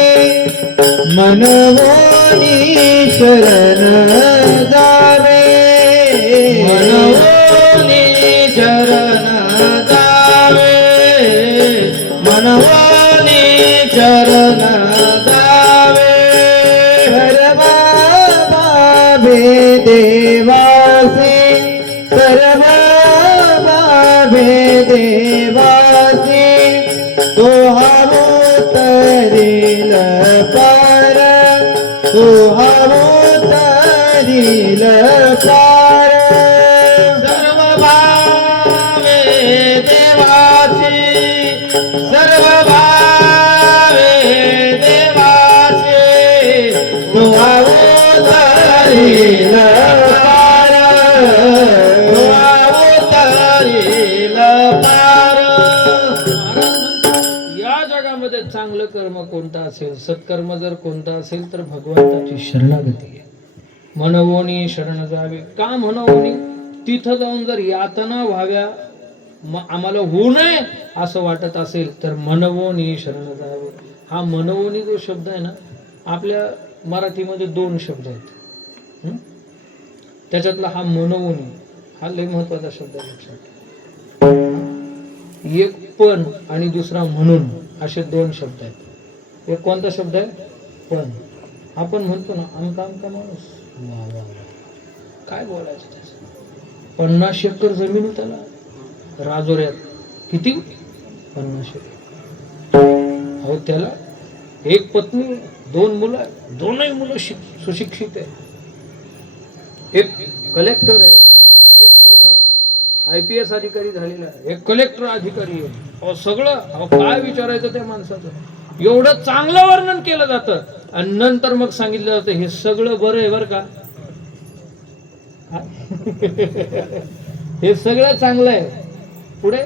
मनवोनी शरण जावे, मनवोनी शरण जावे, मनवोनी शरण जावे. सर्व बाबे देवासे, सर्व देवासी तो तरील पार, तो तरील पार. सर्व भावे देवासी, सर्व भावे देवासी तो तरील पार, या जगामध्ये चांगलं चांगलं कर्म कोणतं असेल, सत्कर्म जर कोणतं असेल तर भगवंताची शरणागती आहे. म्हणवोनी शरण जावे. का म्हणवोनी? तिथं जाऊन जर यातना व्हाव्या, आम्हाला होऊ नये असं वाटत असेल तर म्हणवोनी शरण जावे. हा म्हणवोनी जो शब्द आहे ना, आपल्या मराठीमध्ये 2 शब्द आहेत. त्याच्यातला हा म्हणवोनी हा लय महत्वाचा शब्द आहे, लक्षात ठेवा. एक पण आणि दुसरा म्हणून असे 2 शब्द आहेत. एक कोणता शब्द आहे? पण. आपण म्हणतो ना आमका आमका माणूस, वा वा वा, काय बोलायचं त्याचं. 50 एकर जमीन त्याला राजोऱ्यात. किती? 50 एकर. अहो त्याला एक पत्नी, 2 मुलं, 2ही मुलं सुशिक्षित आहे. एक कलेक्टर आहे, एक मुलगा IPS अधिकारी झालेला आहे, एक कलेक्टर अधिकारी आहे. अहो सगळं, अहो काय विचारायचं त्या माणसाचं. एवढं चांगलं वर्णन केलं जातं आणि नंतर मग सांगितलं जातं हे सगळं बरं आहे बरं का. हे सगळं चांगलं आहे. पुढे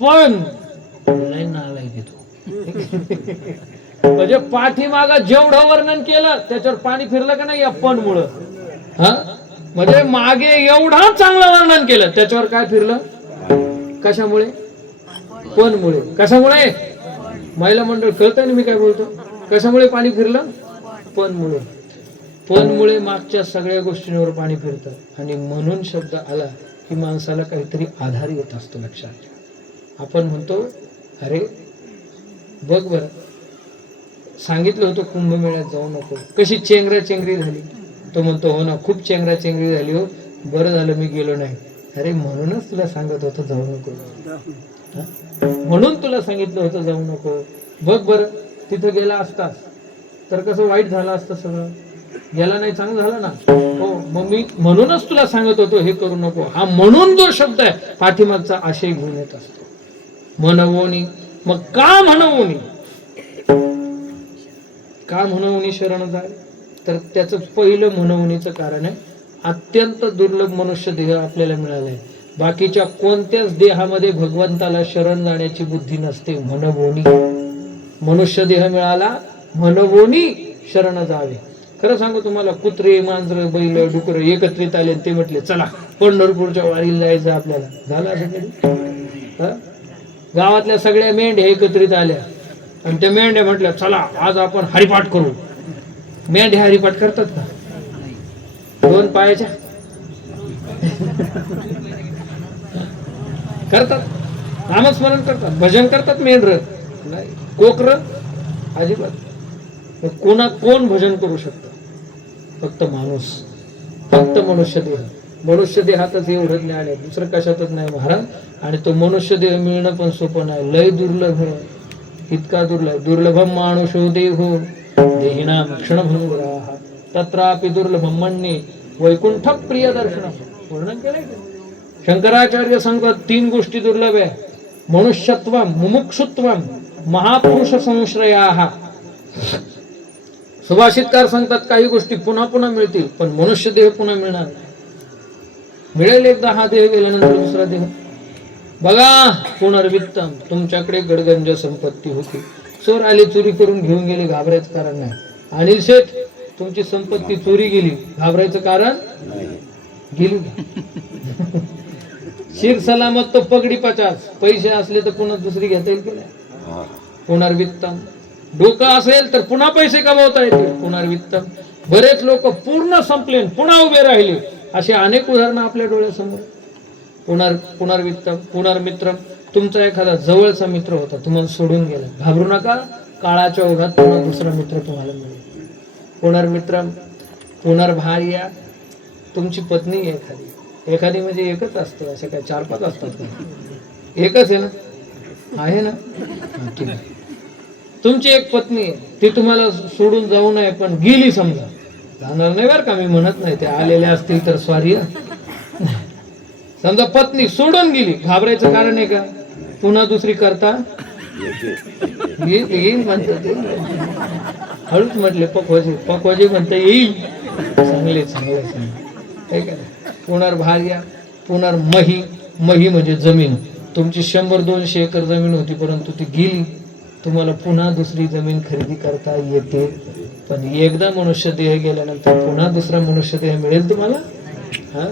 पण नाही नालायक घेतो. म्हणजे पाठीमागं जेवढं वर्णन केलं त्याच्यावर पाणी फिरलं का नाही या पण मुळे. म्हणजे मागे एवढा चांगलं वर्णन केलं त्याच्यावर काय फिरलं? कशामुळे? पण मुळे. कशामुळे? महिला मंडळ कळतंय ना मी काय बोलतो? कशामुळे पाणी फिरलं? पण मुळे. पण मुळे मागच्या सगळ्या गोष्टींवर पाणी फिरतं आणि म्हणून शब्द आला की माणसाला काहीतरी आधार येत असतो, लक्षात ठेवा. आपण म्हणतो अरे बघ बरं, सांगितलं होतं कुंभमेळ्यात जाऊ नको, कशी चेंगराचेंगरी झाली. तो म्हणतो हो ना, खूप चेंगराचेंगरी झाली हो, बरं झालं मी गेलो नाही. अरे म्हणूनच तुला सांगत होतं जाऊ नको, म्हणून तुला सांगितलं होतं जाऊ नको. बघ बरं, तिथं गेला असतास तर कसं वाईट झालं असतं सगळं. गेला नाही, चांगलं झालं ना. हो, मग मी म्हणूनच तुला सांगत होतो हे करू नको. हा म्हणून जो शब्द आहे पाठीमागचा आशय घेऊन येत असतो. म्हणवोनी. मग का म्हणवोनी? का म्हणवोनी शरण जाय? तर त्याचं पहिलं म्हणवणीचं कारण आहे अत्यंत दुर्लभ मनुष्य देह आपल्याला मिळालाय. बाकीच्या कोणत्याच देहामध्ये भगवंताला शरण जाण्याची बुद्धी नसते. म्हणवोनी मनुष्य देह मिळाला, म्हणवोनी शरण जावे. खरं सांगू तुम्हाला, कुत्रे, मांजर, बैल, डुकर एकत्रित आले ते म्हटले चला पंढरपूरच्या वारीला जायचं आपल्याला. झालं असं कधी? गावातल्या सगळ्या मेंढ्या एकत्रित आल्या आणि त्या मेंढ्या म्हटल्या चला आज आपण हरिपाठ करू. मेंढ्या हरिपाठ करतात का? 2 पायाच्या करतात, नामस्मरण करतात, भजन करतात. मेंढर नाही, कोकर अजिबात. कोण भजन करू शकतं? फक्त माणूस, फक्त मनुष्य देह. मनुष्य देहातच एवढं ज्ञान आहे, दुसरं कशातच नाही महाराज. आणि तो मनुष्य देह मिळणं पण सोपं नाही, लय दुर्लभ आहे. इतका दुर्लभ. दुर्लभम मानुषो देहो देहिनां क्षणभंगुराः तत्रापि दुर्लभम मन्ये वैकुंठ प्रिय दर्शनम. वर्णन केलंय. शंकराचार्य सांगतात 3 गोष्टी दुर्लभ आहे. मनुष्यत्वम, मुमुक्षुत्वम, महापुरुष संश्रयाः. सुभाषितकार सांगतात काही गोष्टी पुन्हा पुन्हा मिळतील पण मनुष्य देह पुन्हा मिळणार. मिळेल एकदा हा देह गेल्यानंतर दुसरा देह. बघा पुनर्वित्तम. तुमच्याकडे गडगंज संपत्ती होती, चोर आले चोरी करून घेऊन गेले, घाबरायचं कारण नाही. अनिल शेठ तुमची संपत्ती चोरी गेली, घाबरायचं कारण गेली. शीर सलामत तो पगडी 50. पैसे असले तर पुन्हा दुसरी घेता येईल की नाही? पुनर्वित्तम. डोकं असेल तर पुन्हा पैसे कमवता येतील. पुनर्वित्तम. बरेच लोक पूर्ण संपले पुन्हा उभे राहिले, असे अनेक उदाहरणं आपल्या डोळ्यासमोर. पुनर्वित्तम. पुनर्मित्रम. तुमचा एखादा जवळचा मित्र होता, तुम्हाला सोडून गेला, घाबरू नका, काळाच्या ओघात पुन्हा दुसरा मित्र तुम्हाला मिळेल. पुनर्मित्रम. पुनर्भार्या. तुमची पत्नी एखादी म्हणजे एकच असते, असे काय 4-5 असतात का? एकच आहे ना? आहे ना? ठीक आहे. तुमची एक पत्नी आहे, ती तुम्हाला सोडून जाऊ नये पण गेली समजा, जाणार नाही बरं का, मी म्हणत नाही, ते आलेले असतील तर सॉरी. समजा पत्नी सोडून गेली, घाबरायचं कारण आहे का? पुन्हा दुसरी करता येईल म्हणतात. हळूच म्हटले पकवाजी म्हणता येईल. चांगले ठीक आहे. पुनर्भार्या. पुनर्मही. मही म्हणजे जमीन. तुमची 100-200 एकर जमीन होती परंतु ती गेली. तुम्हाला पुन्हा दुसरी जमीन खरेदी करता येते, पण एकदा मनुष्य देह गेल्यानंतर पुन्हा दुसरा मनुष्य देह मिळेल तुम्हाला? हा,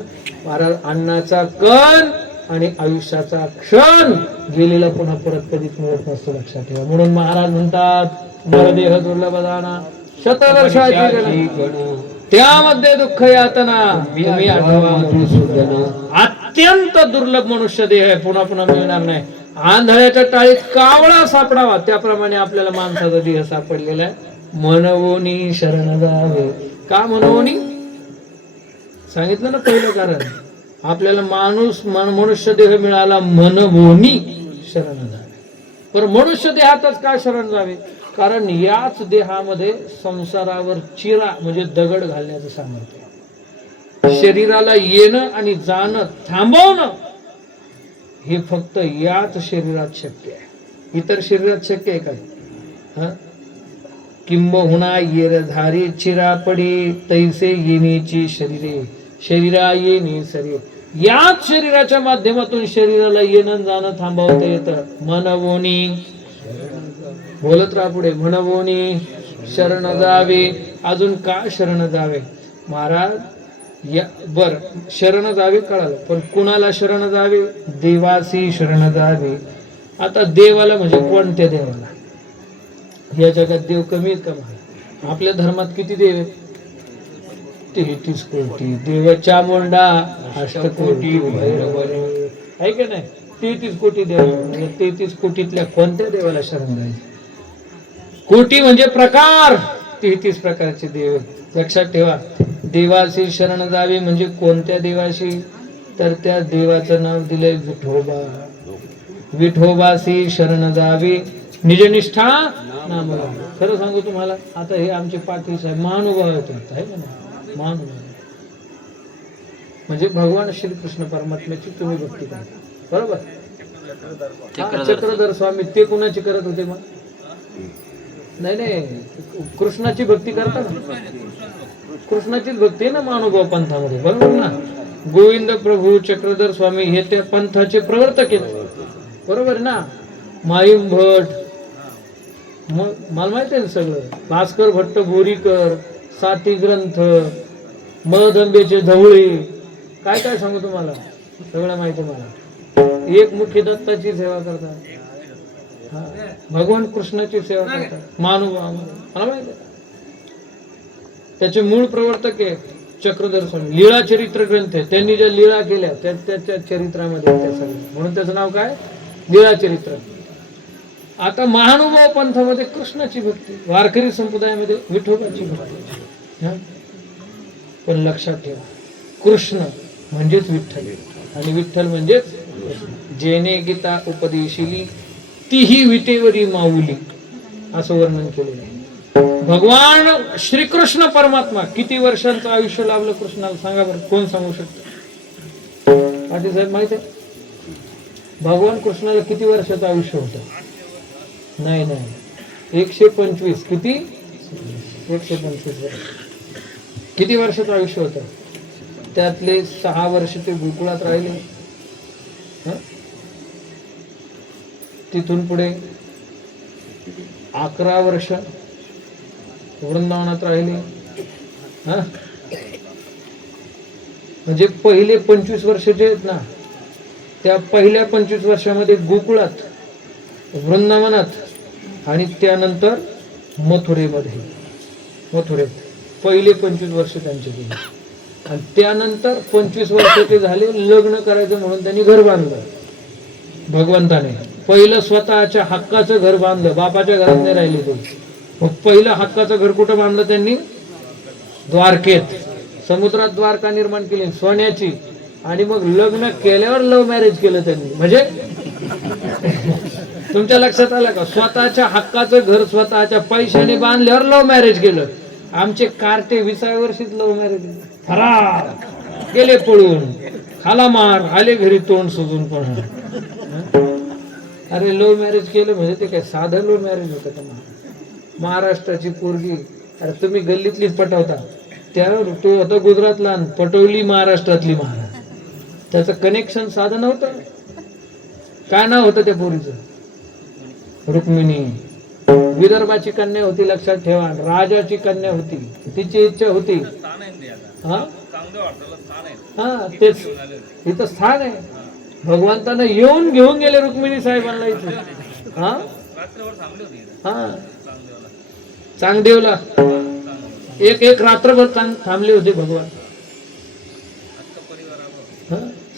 महाराज, अन्नाचा कण आणि आयुष्याचा क्षण गेलेला पुन्हा परत कधीच मिळत नसतो, लक्षात ठेवा. म्हणून महाराज म्हणतात मरदेह दुर्लभ दाना शतवर्षाची गणना, त्यामध्ये दुःख यातना तुम्ही आठवा मधुसूदन. अत्यंत दुर्लभ मनुष्य देह आहे, पुन्हा पुन्हा मिळणार नाही. आंधळ्याच्या टाळीत कावळा सापडावा त्याप्रमाणे आपल्याला माणसाचा देह सापडलेला आहे. मनवोनी शरण जावे. का मनवोनी सांगितलं ना पहिलं कारण, आपल्याला मनुष्य देह मिळाला मनवोनी शरण जावे. पण मनुष्य देहातच का शरण जावे? कारण याच देहामध्ये संसारावर चिरा म्हणजे दगड घालण्याचं सामर्थ्य आहे. शरीराला येणं आणि जाणं थांबवणं हे फक्त याच शरीरात शक्य आहे, इतर शरीरात शक्य आहे काय? किंबहुना येरधारी चिरा पडी तैसे येण्याची शरीरे शरीरा येणे शरीर. याच शरीराच्या माध्यमातून शरीराला येणं जाणं थांबवता येतं. मनवोनी, बोलत राहा पुढे, मनवोनी शरण जावे. अजून का शरण जावे महाराज? या बर, शरण जावे कळालं, पण कुणाला शरण जावे? देवासी शरण जावे. आता देवाला म्हणजे कोणत्या देवाला? या जगात देव कमी आहेत का महाराज? आपल्या धर्मात किती देव आहेत? 33 कोटी. देव चामुंडा अष्टकोटी भैरव आहे का नाही? 33 कोटी देव. म्हणजे 33 कोटीतल्या कोणत्या देवाला शरण जायचं? कोटी म्हणजे प्रकार, 33 प्रकारचे देव. लक्षात ठेवा, देवाशी शरण जावे म्हणजे कोणत्या देवाशी? तर त्या देवाचं नाव दिलंय विठोबा. विठोबाशी शरण जावे निजनिष्ठा नाम. खरं सांगू तुम्हाला, आता हे आमचे पाटील साहेब महानुभाव आहेत, आहे का नाही? महानुभाव म्हणजे भगवान श्रीकृष्ण परमात्म्याची तुम्ही भक्ती करा, बरोबर? चक्रधर स्वामी ते कुणाची करत होते मग? नाही, कृष्णाची भक्ती करता ना, कृष्णाचीच भक्ती आहे ना महानुभाव पंथामध्ये, बरोबर ना? गोविंद प्रभू चक्रधर स्वामी हे त्या पंथाचे प्रवर्तक आहेत, बरोबर ना? माईम भट, मला माहिती आहे सगळं. भास्कर भट्ट बोरीकर, साती ग्रंथ, मदंबेचे धवळे, काय काय सांगू तुम्हाला, सगळं माहिती मला. एक मुख्य दत्ताची सेवा करतात, भगवान कृष्णाची सेवा करतात महानुभाव, मला माहिती आहे. त्याचे मूळ प्रवर्तक आहे चक्रधर स्वामी. लीळा चरित्र ग्रंथ आहे, त्यांनी ज्या लीळा केल्या त्याच्या चरित्रामध्ये त्या सगळ्या, म्हणून त्याचं नाव काय? लीळा चरित्र. आता महानुभाव पंथामध्ये कृष्णाची भक्ती, वारकरी संप्रदायामध्ये विठोबाची भक्ती. पण लक्षात ठेवा, कृष्ण म्हणजेच विठ्ठल आणि विठ्ठल म्हणजेच जेने गीता उपदेशिली तीही विटेवरी माऊली, असं वर्णन केलेलं आहे. भगवान श्रीकृष्ण परमात्मा किती वर्षांचं आयुष्य लाभलं कृष्णाला, सांगा बरं, कोण सांगू शकतो? पाटील साहेब माहित आहे? भगवान कृष्णाला किती वर्षाचं आयुष्य होतं? नाही, 125. किती? 125 वर्ष. किती वर्षाचं आयुष्य होतं? त्यातले 6 वर्ष ते गोकुळात राहिले, तिथून पुढे 11 वर्ष वृंदावनात राहिले. म्हणजे पहिले 25 वर्ष जे आहेत ना, त्या पहिल्या 25 वर्षामध्ये गोकुळात, वृंदावनात आणि त्यानंतर मथुरेत पहिले 25 वर्ष त्यांचे गेले. आणि त्यानंतर 25 वर्ष ते झाले लग्न करायचं म्हणून त्यांनी घर बांधलं भगवंताने. पहिलं स्वतःच्या हक्काचं घर बांधलं, बापाच्या घरात नाही राहिले ते. मग पहिलं हक्काचं घर कुठं बांधलं त्यांनी? द्वारकेत. समुद्रात द्वारका निर्माण केली सोन्याची. आणि मग लग्न केल्यावर लव्ह मॅरेज केलं त्यांनी. म्हणजे तुमच्या लक्षात आलं का? स्वतःच्या हक्काचं घर स्वतःच्या पैशाने बांधल्यावर लव्ह मॅरेज केलं. आमचे कार्टे 20व्या वर्षीच लव्ह मॅरेज फरार गेले पळून, खाला मार, आले घरी तोंड सुजून. पण अरे लव्ह मॅरेज केलं म्हणजे ते काय साधं लव्ह मॅरेज होतं का? महाराष्ट्राची पोरगी, अरे तुम्ही गल्लीतलीच पटवता, त्यावर तो होता गुजरातला, पटवली महाराष्ट्रातली. महाराज त्याचं कनेक्शन साधं नव्हतं. काय नाव होतं त्या पोरीचं? रुक्मिणी. विदर्भाची कन्या होती, लक्षात ठेवा. राजाची कन्या होती, तिची इच्छा होती. हा हा तेच इथं स्थान आहे. भगवंतानं येऊन घेऊन गेले रुक्मिणी साहेबांना इथे. हा हा चांगदेवला एक रात्रभर थांबले होते भगवान.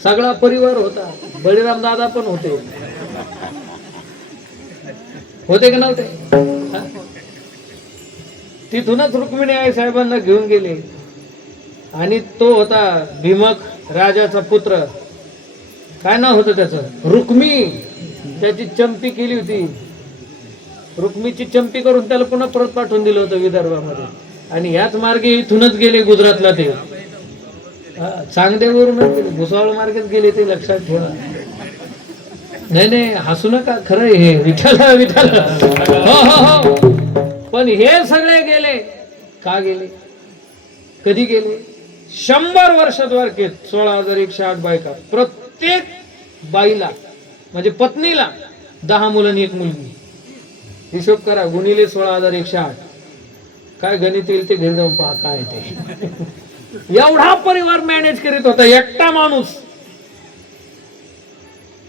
सगळा परिवार होता. बळीराम दादा पण होते का नव्हते? तिथूनच रुक्मिणी आई साहेबांना घेऊन गेले. आणि तो होता भीमक राजाचा पुत्र. काय नाव होतं त्याचं? रुक्मी. त्याची चंपी केली होती. रुक्मीची चंपी करून त्याला पुन्हा परत पाठवून दिलं होतं विदर्भामध्ये. आणि ह्याच मार्गे इथूनच गेले गुजरातला. ते चांगदेववरूनच गेले, भुसावळ मार्गेच गेले ते, लक्षात ठेवा. नाही हसू नका, खरं हे विठ्ठल विठ्ठल. हो हो हो. पण हे सगळे गेले का गेले? कधी गेले? 100 वर्ष द्वारकेत 16,108 बायका. प्रत्येक बाईला म्हणजे पत्नीला 10 मुलं आणि 1 मुलगी. हिशोब करा, गुणिले 16,108. काय गणित येईल ते घरी जाऊन पहा काय ते. एवढा परिवार मॅनेज करीत होता एकटा माणूस.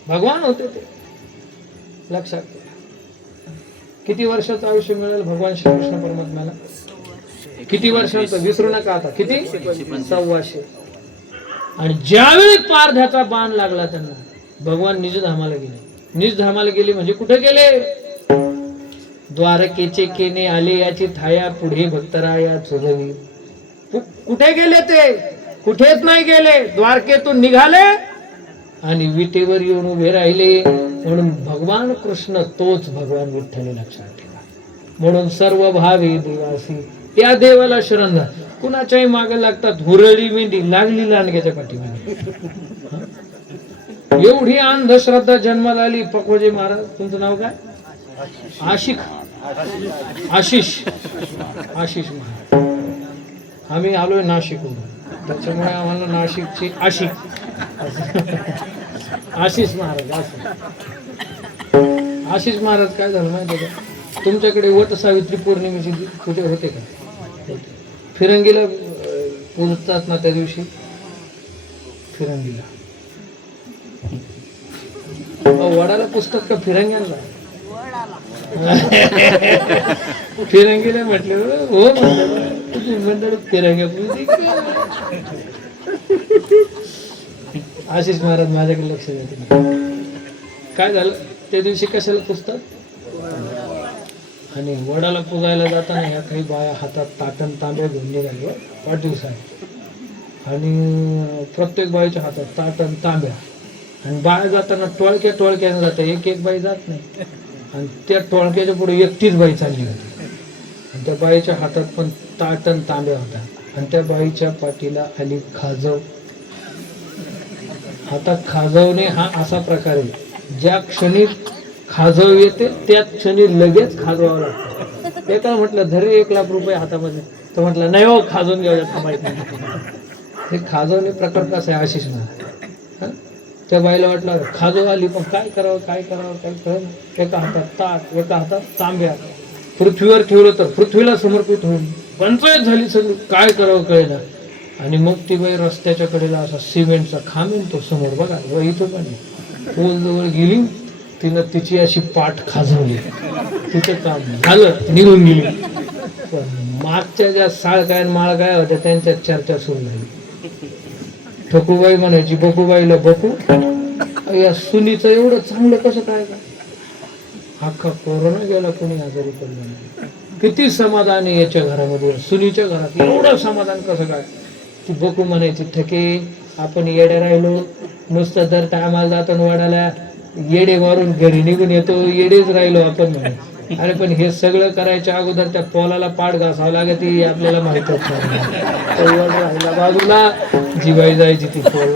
भगवान होते ते, लक्षात ठेवा. किती वर्षाचं आयुष्य मिळेल भगवान श्रीकृष्ण परमात्म्याला? किती वर्षांचं विसरू नका आता. किती? 125. आणि ज्यावेळी पारध्याचा बाण लागला त्यांना, भगवान निजधामाला गेले. निजधामाला गेले म्हणजे कुठे गेले? द्वारकेचे केने आले याची थाया, पुढे भक्तराया चोलवी. कुठे गेले ते? कुठेच नाही गेले. द्वारकेतून निघाले आणि विटेवर येऊन उभे राहिले. म्हणून भगवान कृष्ण तोच भगवान विठ्ठल, लक्षात ठेवा. म्हणून सर्व भावे देवासी, त्या देवाला शरण जा. कुणाच्याही मागे लागतात. हुरळी मेंढी लागली लांडग्याच्या पाठीमागे. एवढी अंधश्रद्धा जन्माला आली. पकोजे महाराज, तुमचं नाव काय? आशिष महाराज. आम्ही आलोय नाशिकहून, त्याच्यामुळे आम्हाला नाशिकची आशिष महाराज. आशिष महाराज काय झालं माहिती का? तुमच्याकडे वट सावित्री पौर्णिमेची पूजा होते का? फिरंगीला पूजतात ना त्या दिवशी. फिरंगीला वडाला पुस्तक का फिरंग्यांना? फिरंगीला म्हटलं हो, म्हणलं फिरंग्या पूजते. आशिष महाराज माझ्याकडे लक्ष देते. काय झालं त्या दिवशी? कशाला पुजतात? आणि वडाला पुजायला जाताना ह्या काही बाया हातात ताटण तांब्या घेऊन निघाले वाढदिवसाने. आणि प्रत्येक बाईच्या हातात ताटण तांब्या. आणि बाया जाताना टोळक्याने जातात. एक बाई जात नाही. आणि त्या टोळक्याच्या पुढे एकटीच बाई चालली होती. आणि त्या बाईच्या हातात पण ताटण तांब्या होता. आणि त्या बाईच्या पाठीला आली खाजव. आता खाजवणे हा असा प्रकार आहे, ज्या क्षणी खाजव येते त्याच क्षणी लगेच खाजवावं लागतं. एका म्हटलं धरे 1,00,000 रुपये हातामध्ये. तो म्हटलं नाही हो, खाजवून घेऊया, थांबायचं नाही. हे खाजवणे प्रकार कसा आहे आशिष ना. त्या बाईला वाटलं खाजव आली, पण काय करावं काय कळलं. एका हातात ताट, एका हातात तांब्या. पृथ्वीवर ठेवलं तर पृथ्वीला समर्पित होईल. पंचायत झाली सगळी, काय करावं कळेना. आणि मग ती बाई रस्त्याच्या कडेला असा सिमेंटचा खांब तो समोर बघा, व इथं पण पोल जवळ गेली. तिनं तिची अशी पाठ खाजवली. तिचं काम झालं, निघून गेली. पण मागच्या ज्या साळकाय माळकाय होत्या त्यांच्यात चर्चा सुरू झाली. ठकूबाई म्हणायची बकूबाईला, बकू या सुनीचं एवढं चांगलं कसं काय का? अख्खा कोरोना गेला, कोणी आजारी पडला नाही. किती समाधान आहे याच्या घरामध्ये, सुनीच्या घरात एवढं समाधान कसं काय? ती बकू म्हणायची, ठके आपण येडे राहिलो, नुसतं दर टायमाला जातो वाडाला येडे मारून घरी निघून येतो, येडेच राहिलो आपण म्हणे. अरे पण हे सगळं करायच्या अगोदर त्या पोलाला पाठ घासावं लागत, ती आपल्याला माहितच नाही. राहिला बाजूला जीवाई जायची ती पोल.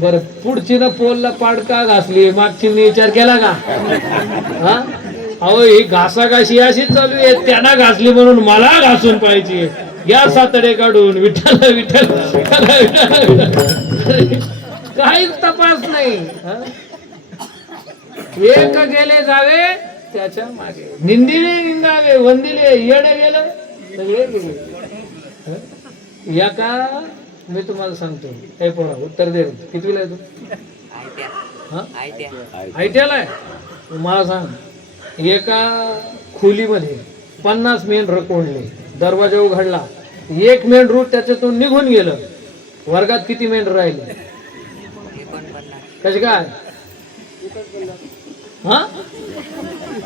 बर पुढची ना पोलला पाड का घासली, मागची विचार केला का? हा अहो ही घासाघाशी अशीच चालू आहे. त्यांना घासली म्हणून मला घासून पाहिजे. या सातडे काढून विठ्ठल विठ्ठल. काहीच तपास नाही. हं? एक गेले जावे त्याच्या मागे, निंदिले निंदावे, वंदिले येडे गेलं सगळे गेले. हं? या का मी तुम्हाला सांगतो, हे पोरा उत्तर दे. कितवीला आहे तू? आयटीआला आहे. मला सांग, एका खोलीमध्ये 50 मेंढरं कोंडले, दरवाजा उघडला, एक मेंढरू त्याच्यातून निघून गेलं. वर्गात किती मेंढर राहिले? कसे काय? हा,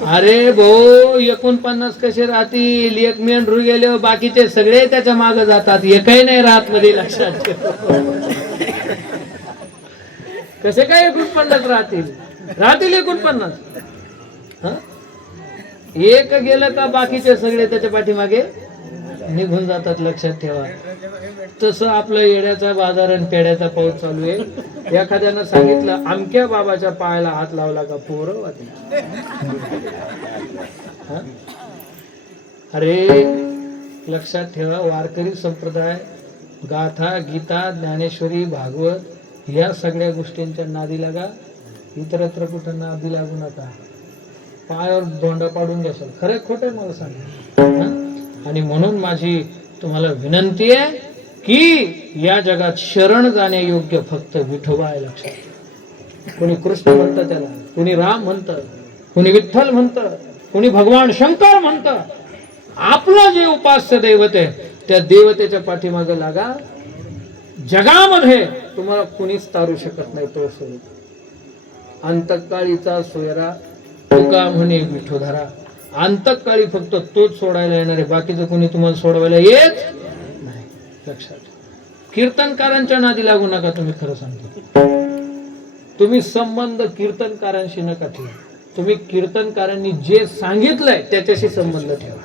अरे भाऊ 49 कसे राहतील? एक मेंढरू गेले, बाकीचे सगळे त्याच्या मागे जातात, एकही नाही राहत मध्ये. लक्षात ठेव. कसे काय 49 राहतील? राहतील 49. हा, एक गेलं का बाकीचे सगळे त्याच्या पाठीमागे निघून जातात. लक्षात ठेवा. तसं आपलं येड्याचा बाजार आणि पेड्याचा पाऊस चालू आहे. एखाद्यानं सांगितलं अमक्या बाबाच्या पायाला हात लावला का पोरं वाटेल. अरे लक्षात ठेवा, वारकरी संप्रदाय गाथा, गीता, ज्ञानेश्वरी, भागवत या सगळ्या गोष्टींच्या नादी लागा. इतरत्र कुठं नादी लागू नका. पायावर धोंडा पाडून घ्याल. खरं खोटं मला सांगा. आणि म्हणून माझी तुम्हाला विनंती आहे की या जगात शरण जाण्यायोग्य फक्त विठोबा आहे. लक्षात. कोणी कृष्ण म्हणतं त्याला, कोणी राम म्हणतं, कोणी विठ्ठल म्हणतं, कोणी भगवान शंकर म्हणतं. आपलं जे उपास्य दैवत आहे त्या देवतेच्या पाठीमागे लागा. जगामध्ये तुम्हाला कुणीच तारू शकत नाही तो स्वरूप. अंतकाळीचा सोयरा तुका म्हणे विठोधरा. अंतकाळी फक्त तोच सोडायला येणार आहे, बाकीचं कोणी तुम्हाला सोडवायला येत नाही. लक्षात. कीर्तनकारांच्या नादी लागू नका. तुम्ही खरं सांगतो, तुम्ही संबंध कीर्तनकारांशी नका ठेवा. तुम्ही कीर्तनकारांनी जे सांगितलंय त्याच्याशी संबंध ठेवा.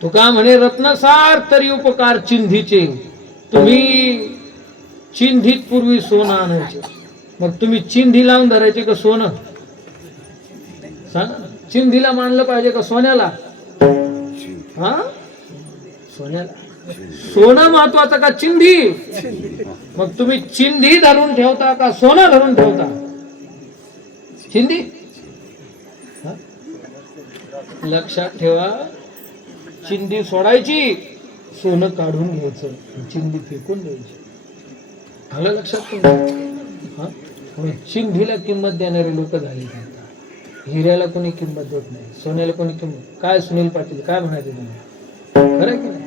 तुका म्हणे रत्नसार तरी उपकार चिंधीचे. तुम्ही चिंधीत पूर्वी सोनं आणायचे, मग तुम्ही चिंधी लावून धरायचे का सोनं? सांगा. चिंधीला मानलं पाहिजे का सोन्याला? हा, सोन्याला. सोनं महत्वाचं का चिंधी? मग तुम्ही चिंधी धरून ठेवता का सोनं धरून ठेवता? चिंधी. लक्षात ठेवा, चिंधी सोडायची, सोनं काढून घ्यायचं, चिंधी फेकून द्यायची. आलं लक्षात तुम्हाला? चिंधीला किंमत देणारे लोक झाले. हिऱ्याला कोणी किंमत देत नाही, सोन्याला कोणी किंमत. काय सुनील पाटील काय म्हणायचे तुम्ही? खरं की नाही?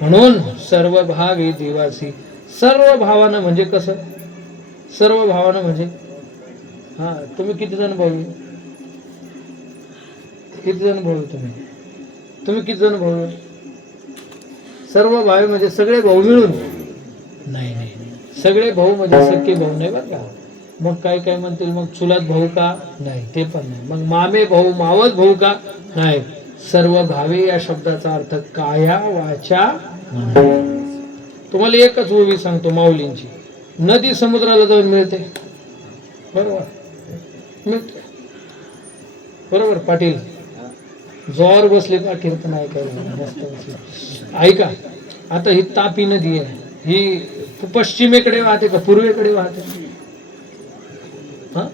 म्हणून सर्व भाव हे देवासी. सर्व भावानं म्हणजे कसं? सर्व भावानं म्हणजे हा, तुम्ही किती जण भाऊ? किती जण भाऊ तुम्ही किती जण भाऊ? सर्व भाव म्हणजे सगळे भाऊ मिळून? नाही नाही, सगळे भाऊ म्हणजे सख्खे भाऊ नाही बरं का. मग काय काय म्हणतील, मग चुलत भाऊ का? नाही, ते पण नाही. मग मामे भाऊ, मावस भाऊ का? नाही. सर्व भावे या शब्दाचा अर्थ काया वाचा. तुम्हाला एकच ओवी सांगतो माऊलींची. नदी समुद्राला जाऊन मिळते, बरोबर? मिळते, बरोबर पाटील? जोर बसले का कीर्तन ऐकायला मस्त बसले. ऐका, आता ही तापी नदी आहे, ही पश्चिमेकडे वाहते का पूर्वेकडे वाहते? हा,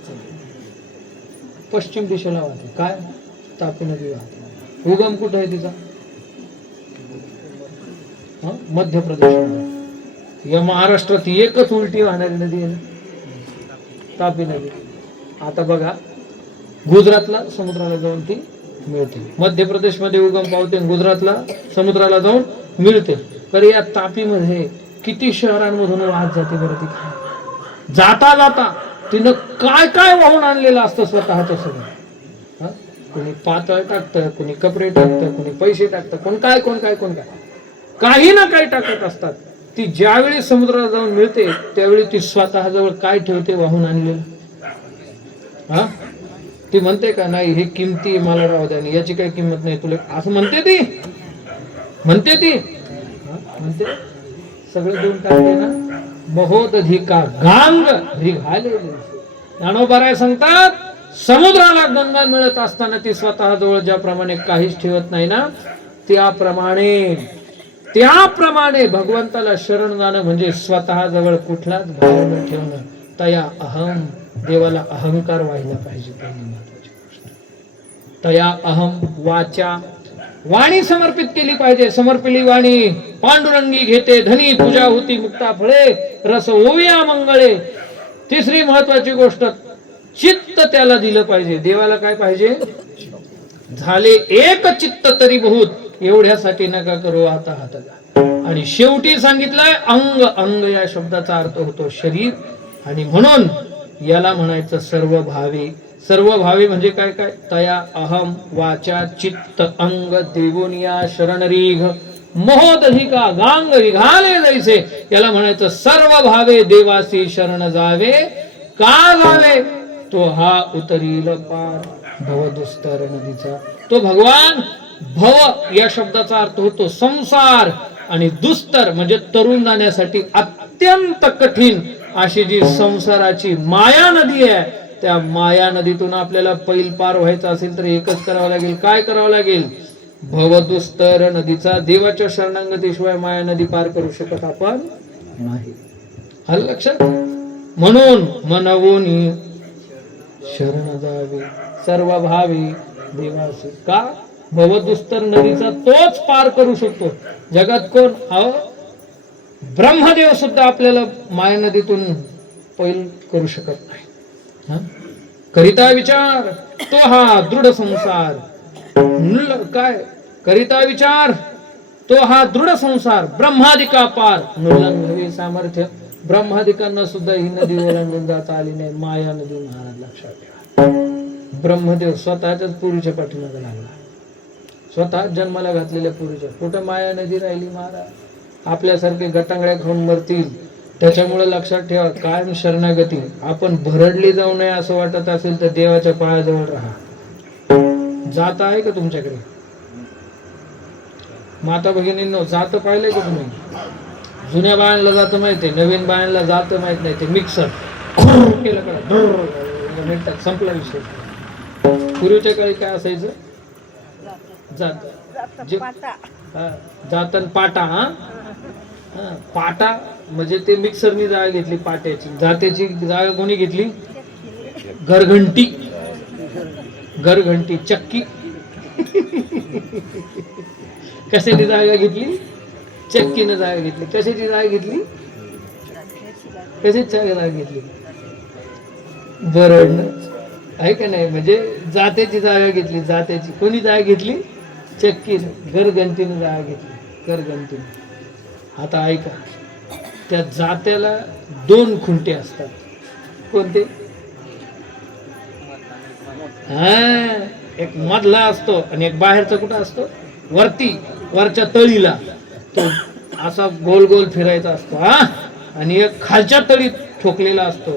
पश्चिम दिशेला वाहते. काय? तापी नदी वाहते. उगम कुठं आहे तिचा? मध्य प्रदेश. या महाराष्ट्रात एकच उलटी वाहणारी नदी आहे, तापी नदी. आता बघा, गुजरातला समुद्राला जाऊन ती मिळते, मध्य प्रदेश मध्ये उगम पावते, गुजरातला समुद्राला जाऊन मिळते. तर या तापीमध्ये किती शहरांमधून वाहत जाते बरं ती? जाता जाता तिनं काय काय वाहून आणलेलं असतं स्वतःच सगळं. कोणी पातळ टाकतं, कोणी कपडे टाकतं, कोणी पैसे टाकतं, कोण काय काही ना काही टाकत असतात. ती ज्यावेळी समुद्राला जाऊन मिळते त्यावेळी ती स्वतः जवळ काय ठेवते वाहून आणलेलं? हा, ती म्हणते का नाही हे किमती मला राहू द्या, याची काही किंमत नाही तुला, असं म्हणते ती? म्हणते ती? म्हणते सगळं देऊन टाकते ना. महोदधिका गांग रिघाले. ज्ञानोबा सांगतात, समुद्राला गंगा मिळत असताना ती स्वतः जवळ ज्याप्रमाणे काहीच ठेवत नाही ना, त्याप्रमाणे त्याप्रमाणे भगवंताला शरण जाणं म्हणजे स्वतः जवळ कुठलाच भाव न ठेवणं. तया अहम, देवाला अहंकार व्हायला पाहिजे. पहिली महत्वाची गोष्ट तया अहम वाचा, वाणी समर्पित केली पाहिजे. समर्पिली वाणी पांडुरंगी घेते धनी, पूजा होती मुक्ता फळे, रस ओविया मंगळे. तिसरी महत्वाची गोष्ट चित्त त्याला दिलं पाहिजे. देवाला काय पाहिजे? झाले एक चित्त तरी बहुत, एवढ्यासाठी नका करू आता हाताला. आणि शेवटी सांगितलंय अंग. अंग या शब्दाचा अर्थ होतो शरीर, आणि म्हणून याला म्हणायचं सर्व भावे. सर्व भावे म्हणजे काय काय? तया अहम वाचा चित्त अंग देवोनिया शरणरीघ मोहोदधिका गांग विघाले जैसे. याला म्हणायचं सर्व भावे देवासी शरण जावे. का जावे? तो हा उतरील पार भवदुस्तर नदीचा. तो भगवान. भव या शब्दाचा अर्थ होतो संसार, आणि दुस्तर म्हणजे तरुण जाण्यासाठी अत्यंत कठीण अशी जी संसाराची माया नदी आहे, त्या माया नदीतून आपल्याला पैल पार व्हायचं असेल तर एकच करावं लागेल. काय करावं लागेल? भवदुस्तर नदीचा. देवाच्या शरणागतीशिवाय माया नदी पार करू शकत आपण नाही. आलं लक्षात? म्हणून मनवून शरण जावे सर्व भावी देवासी. का? भवदुस्तर नदीचा तोच पार करू शकतो. जगात कोण? अहो ब्रह्मदेव सुद्धा आपल्याला माया नदीतून पैल करू शकत नाही. करिता विचार तो हा दृढ संसार. काय करिता विचार तो हा दृढ संसार. ब्रह्मादिका पार नुलंघवी सामर्थ्य. ब्रह्मादिकांना सुद्धा ही नदी ओलांडून जाता आली नाही. माया नदी. महाराज लक्षात ठेवा. ब्रह्मदेव स्वतःच्याच पुरीच्या पाठीमागे लागला. स्वतः जन्माला घातलेल्या पुरीच्या. कुठं माया नदी राहिली महाराज? आपल्यासारखे गटांगड्या खाऊन मरतील. त्याच्यामुळे लक्षात ठेवा कायम शरणागती. आपण भरडली जाऊ नये असं वाटत असेल तर देवाच्या पायाजवळ राहा. जात आहे का तुमच्याकडे? माता भगिनींनो, जात पाहिलंय का तुम्ही? जुन्या बायांना जातं माहितीये, नवीन बायांना जातं माहित नाही. ते मिक्सर केलं का मिनिटात संपला विषय. पूर्वीच्या काळी काय असायचं? जातन पाटा. पाटा म्हणजे ते मिक्सरनी जागा घेतली पाट्याची. जात्याची जागा कोणी घेतली? घरघंटी. घरघंटी चक्की. कशाची जागा घेतली? चक्कीनं जागा घेतली. कशाची जागा घेतली? कशाची जागा घेतली? भरडणं आहे का नाही? म्हणजे जात्याची जागा घेतली. जात्याची कोणी जागा घेतली? चक्कीनं. घरघंटीनं जागा घेतली. घरघंटीनं. आता ऐका, त्या जात्याला 2 खुंटे असतात. कोणते? एक मधला असतो आणि एक बाहेरचा. कुठं असतो? वरती, वरच्या तळीला. तो असा गोल गोल फिरायचा असतो. आणि एक खालच्या तळीत ठोकलेला असतो,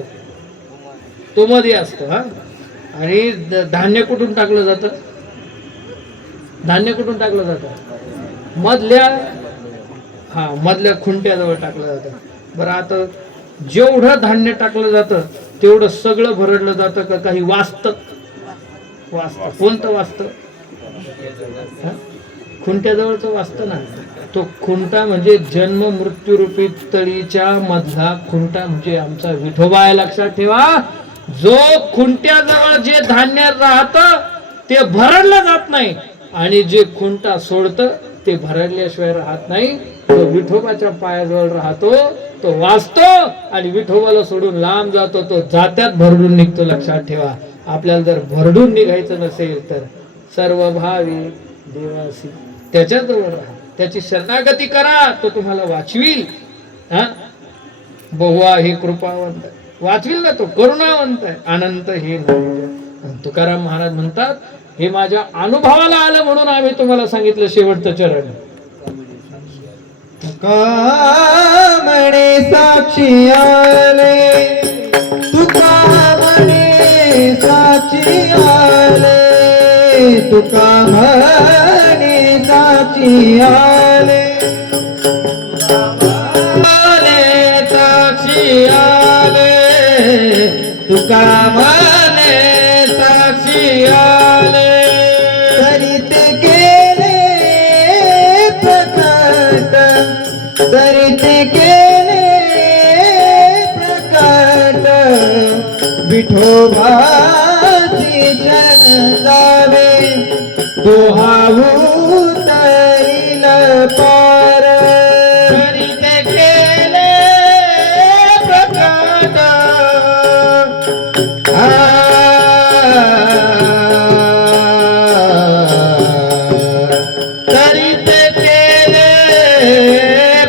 तो मध्ये असतो. आणि धान्य कुठून टाकलं जातं? धान्य कुठून टाकलं जातं? मधल्या खुंट्याजवळ टाकलं जातं. बरं, आता जेवढं धान्य टाकलं जातं तेवढं सगळं भरडलं जातं का काही वाचतं? वाचतं. कोणतं वाचतं? खुंट्याजवळचं वाचतं ना. तो खुंटा म्हणजे जन्म मृत्यू रूपी तळीच्या मधला खुंटा म्हणजे आमचा विठोबा आहे. लक्षात ठेवा. जो खुंट्याजवळ जे धान्य राहतं ते भरडलं जात नाही, आणि जे खुंटा सोडतं ते भरडल्याशिवाय राहत नाही. तो विठोबाच्या पायाजवळ राहतो, तो वाचतो, आणि विठोबाला सोडून लांब जातो, तो जात्यात भरडून निघतो. लक्षात ठेवा. आपल्याला जर भरडून निघायचं नसेल तर सर्व भावी देवासी त्याच्याजवळ राहा. त्याची शरणागती करा, तो तुम्हाला वाचवील. बहुवा हे कृपावंत वाचवील ना, तो करुणावंत आहे. अनंत हे तुकाराम महाराज म्हणतात, हे माझ्या अनुभवाला आलं म्हणून आम्ही तुम्हाला सांगितलं शेवटचं चरण. तुका म्हणे साक्षी आले, तुका म्हणे साक्षी आले, तुका म्हणे साक्षी आले, साक्षी आले, तुका म्हणे साक्षी आले. करीत गेले प्रकट विठोबाची शरण जावे दोहावू तैल पार करीत केले प्रकट तरीत केले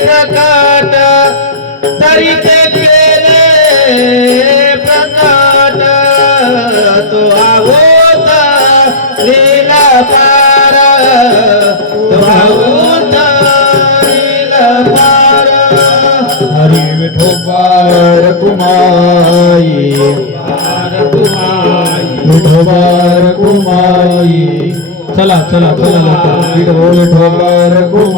प्रकट तरीत केले प्रकट तो आवोत लीला पार तो आवोत लीला पार हरी विठोबार कुमाई विठोबार कुमाई चला चला चला विठोबार कुमाई